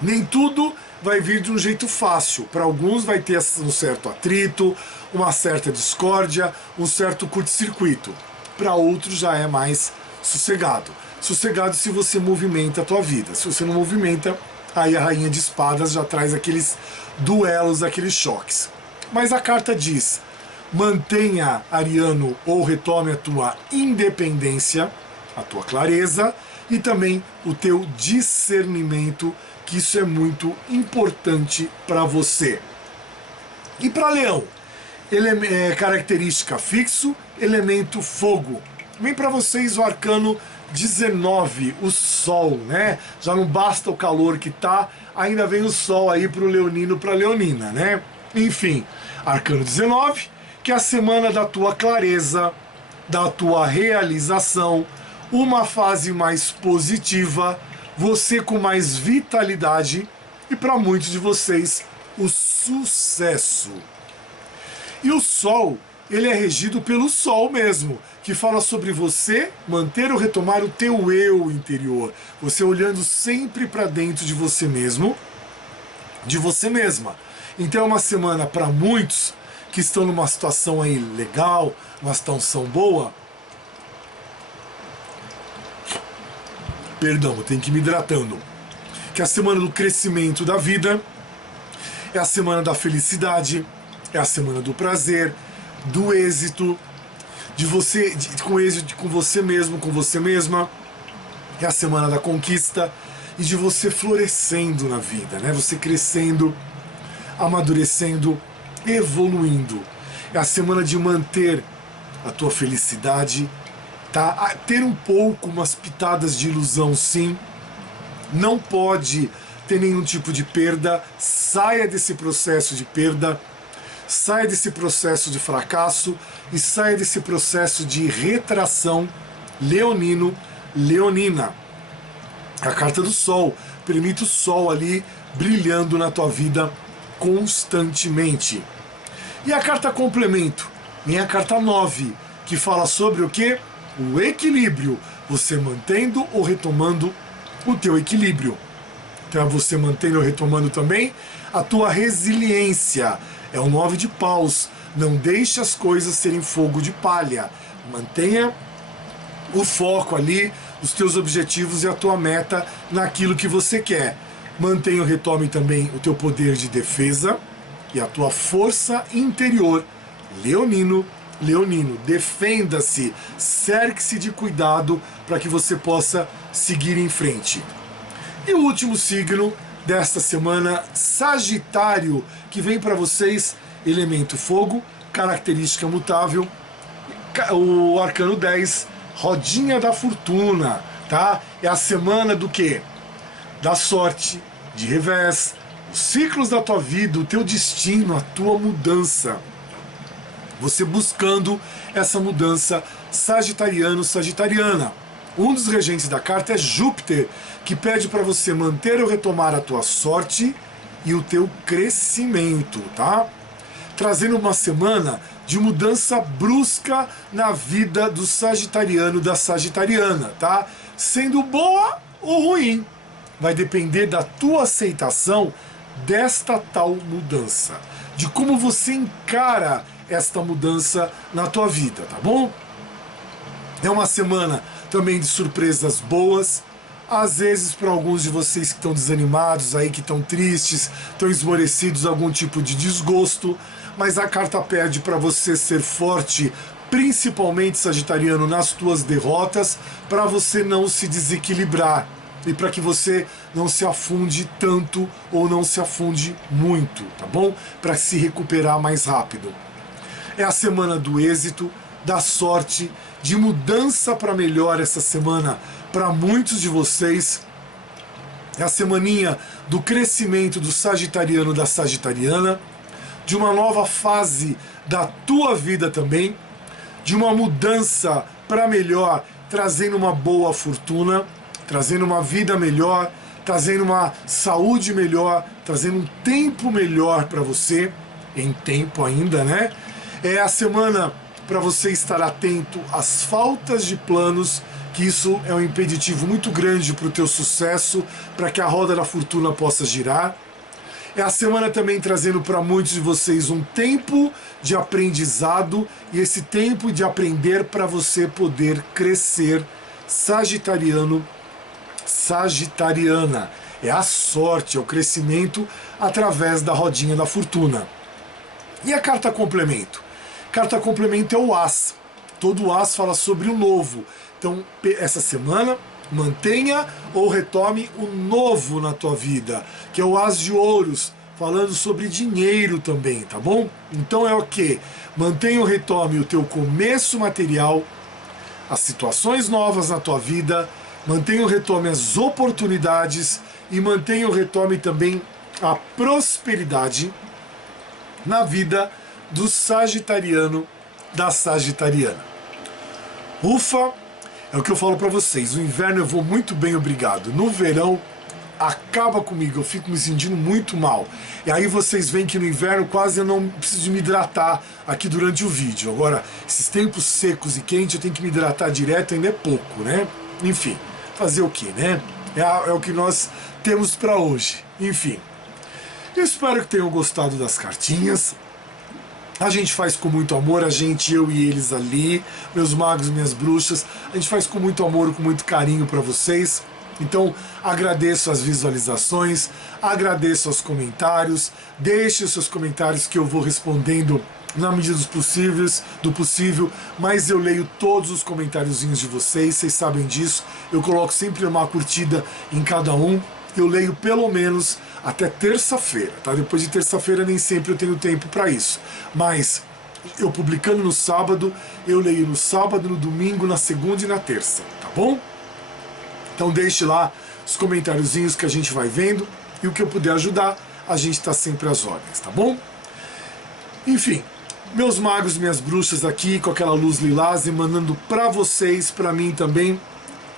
Nem tudo vai vir de um jeito fácil. Para alguns vai ter um certo atrito, uma certa discórdia, um certo curto-circuito. Para outros já é mais sossegado. Sossegado se você movimenta a tua vida. Se você não movimenta, aí a rainha de espadas já traz aqueles duelos, aqueles choques. Mas a carta diz: mantenha, ariano, ou retome a tua independência, a tua clareza e também o teu discernimento, que isso é muito importante para você. E para leão, característica fixo, elemento fogo. Vem para vocês o arcano 19, o sol, né? Já não basta o calor que tá, ainda vem o sol aí pro leonino, pra leonina, né? Enfim, arcano 19, que é a semana da tua clareza, da tua realização, uma fase mais positiva, você com mais vitalidade e para muitos de vocês o sucesso. E o sol, ele é regido pelo sol mesmo, que fala sobre você manter ou retomar o teu eu interior, você olhando sempre para dentro de você mesmo, de você mesma. Então é uma semana para muitos que estão numa situação aí legal, uma situação boa. Perdão, eu tenho que ir me hidratando. Que é a semana do crescimento da vida, é a semana da felicidade, é a semana do prazer, do êxito, de você, com êxito com você mesmo, com você mesma. É a semana da conquista e de você florescendo na vida, né? Você crescendo, amadurecendo, evoluindo. É a semana de manter a tua felicidade, tá? Ter um pouco, umas pitadas de ilusão, sim. Não pode ter nenhum tipo de perda. Saia desse processo de perda, saia desse processo de fracasso e saia desse processo de retração leonino, leonina. A carta do sol, permite o sol ali brilhando na tua vida constantemente. E a carta complemento, vem a carta 9, que fala sobre o que? O equilíbrio, você mantendo ou retomando o teu equilíbrio. Então é você mantendo ou retomando também a tua resiliência. É o 9 de paus, não deixe as coisas serem fogo de palha. Mantenha o foco ali, os teus objetivos e a tua meta naquilo que você quer. Mantenha ou retome também o teu poder de defesa e a tua força interior. Leonino, leonino, defenda-se, cerque-se de cuidado para que você possa seguir em frente. E o último signo desta semana, Sagitário, que vem para vocês, elemento fogo, característica mutável, o arcano 10, rodinha da fortuna, tá? É a semana do quê? Da sorte, de revés, os ciclos da tua vida, o teu destino, a tua mudança. Você buscando essa mudança, sagitariano, sagitariana. Um dos regentes da carta é Júpiter, que pede para você manter ou retomar a tua sorte e o teu crescimento, tá? Trazendo uma semana de mudança brusca na vida do sagitariano, da sagitariana, tá? Sendo boa ou ruim, vai depender da tua aceitação desta tal mudança, de como você encara esta mudança na tua vida, tá bom? É uma semana também de surpresas boas, às vezes para alguns de vocês que estão desanimados aí, que estão tristes, estão esmorecidos, algum tipo de desgosto, mas a carta pede para você ser forte, principalmente sagitariano, nas tuas derrotas, para você não se desequilibrar. e para que você não se afunde tanto ou não se afunde muito, tá bom? Para se recuperar mais rápido. É a semana do êxito, da sorte, de mudança para melhor essa semana para muitos de vocês. É a semaninha do crescimento do sagitariano, da sagitariana, de uma nova fase da tua vida também, de uma mudança para melhor, trazendo uma boa fortuna, trazendo uma vida melhor, trazendo uma saúde melhor, trazendo um tempo melhor para você, em tempo ainda, né? É a semana para você estar atento às faltas de planos, que isso é um impeditivo muito grande para o teu sucesso, para que a roda da fortuna possa girar. É a semana também trazendo para muitos de vocês um tempo de aprendizado, e esse tempo de aprender para você poder crescer, sagitariano, sagitariana. É a sorte, é o crescimento através da rodinha da fortuna. E a carta complemento? Carta complemento é o As. Todo As fala sobre o novo. Então, essa semana, mantenha ou retome o novo na tua vida, que é o As de Ouros, falando sobre dinheiro também, tá bom? Então é o quê? Mantenha ou retome o teu começo material, as situações novas na tua vida, mantenha ou retome as oportunidades e mantenha ou retome também a prosperidade na vida do sagitariano, da sagitariana. Ufa! É o que eu falo para vocês, no inverno eu vou muito bem, obrigado. No verão, acaba comigo, eu fico me sentindo muito mal. E aí vocês veem que no inverno quase eu não preciso de me hidratar aqui durante o vídeo. Agora, esses tempos secos e quentes eu tenho que me hidratar direto, ainda é pouco, né? Enfim, fazer o que, né? É o que nós temos para hoje. Enfim, eu espero que tenham gostado das cartinhas. A gente faz com muito amor, a gente, eu e eles ali, meus magos, minhas bruxas, a gente faz com muito amor, com muito carinho para vocês. Então agradeço as visualizações, agradeço os comentários, deixe os seus comentários que eu vou respondendo na medida do possível, mas eu leio todos os comentáriozinhos de vocês sabem disso, eu coloco sempre uma curtida em cada um. Eu leio pelo menos até terça-feira, tá? Depois de terça-feira nem sempre eu tenho tempo para isso. Mas eu publicando no sábado, eu leio no sábado, no domingo, na segunda e na terça, tá bom? Então deixe lá os comentáriozinhos que a gente vai vendo, e o que eu puder ajudar, a gente está sempre às ordens, tá bom? Enfim, meus magos, minhas bruxas aqui com aquela luz lilás emanando para vocês, para mim também,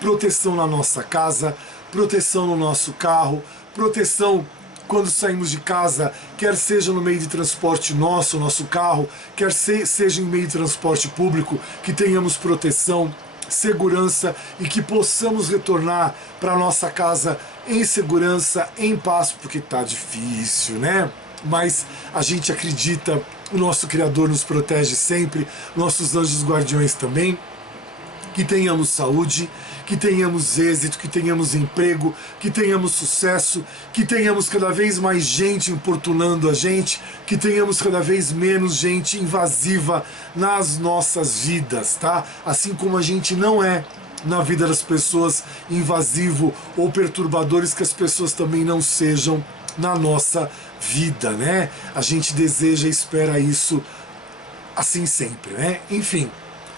proteção na nossa casa, proteção no nosso carro, proteção quando saímos de casa, quer seja no meio de transporte nosso carro, quer seja em meio de transporte público, que tenhamos proteção, segurança e que possamos retornar para nossa casa em segurança, em paz, porque tá difícil, né? Mas a gente acredita, o nosso Criador nos protege sempre, nossos anjos guardiões também. Que tenhamos saúde, que tenhamos êxito, que tenhamos emprego, que tenhamos sucesso, que tenhamos cada vez mais gente importunando a gente, que tenhamos cada vez menos gente invasiva nas nossas vidas, tá? Assim como a gente não é na vida das pessoas invasivo ou perturbadores, que as pessoas também não sejam na nossa vida, né? A gente deseja e espera isso assim sempre, né? Enfim,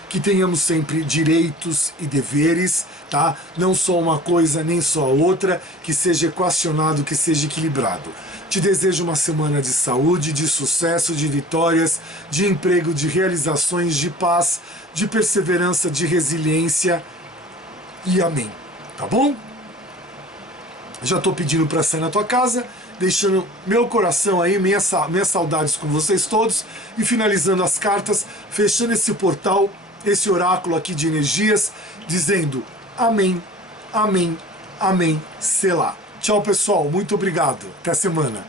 que tenhamos sempre direitos e deveres, tá? Não só uma coisa nem só a outra, que seja equacionado, que seja equilibrado. Te desejo uma semana de saúde, de sucesso, de vitórias, de emprego, de realizações, de paz, de perseverança, de resiliência e amém, tá bom? Já estou pedindo para sair na tua casa, deixando meu coração aí, minhas saudades com vocês todos, e finalizando as cartas, fechando esse portal, esse oráculo aqui de energias, dizendo amém, amém, amém, selá. Tchau pessoal, muito obrigado, até semana.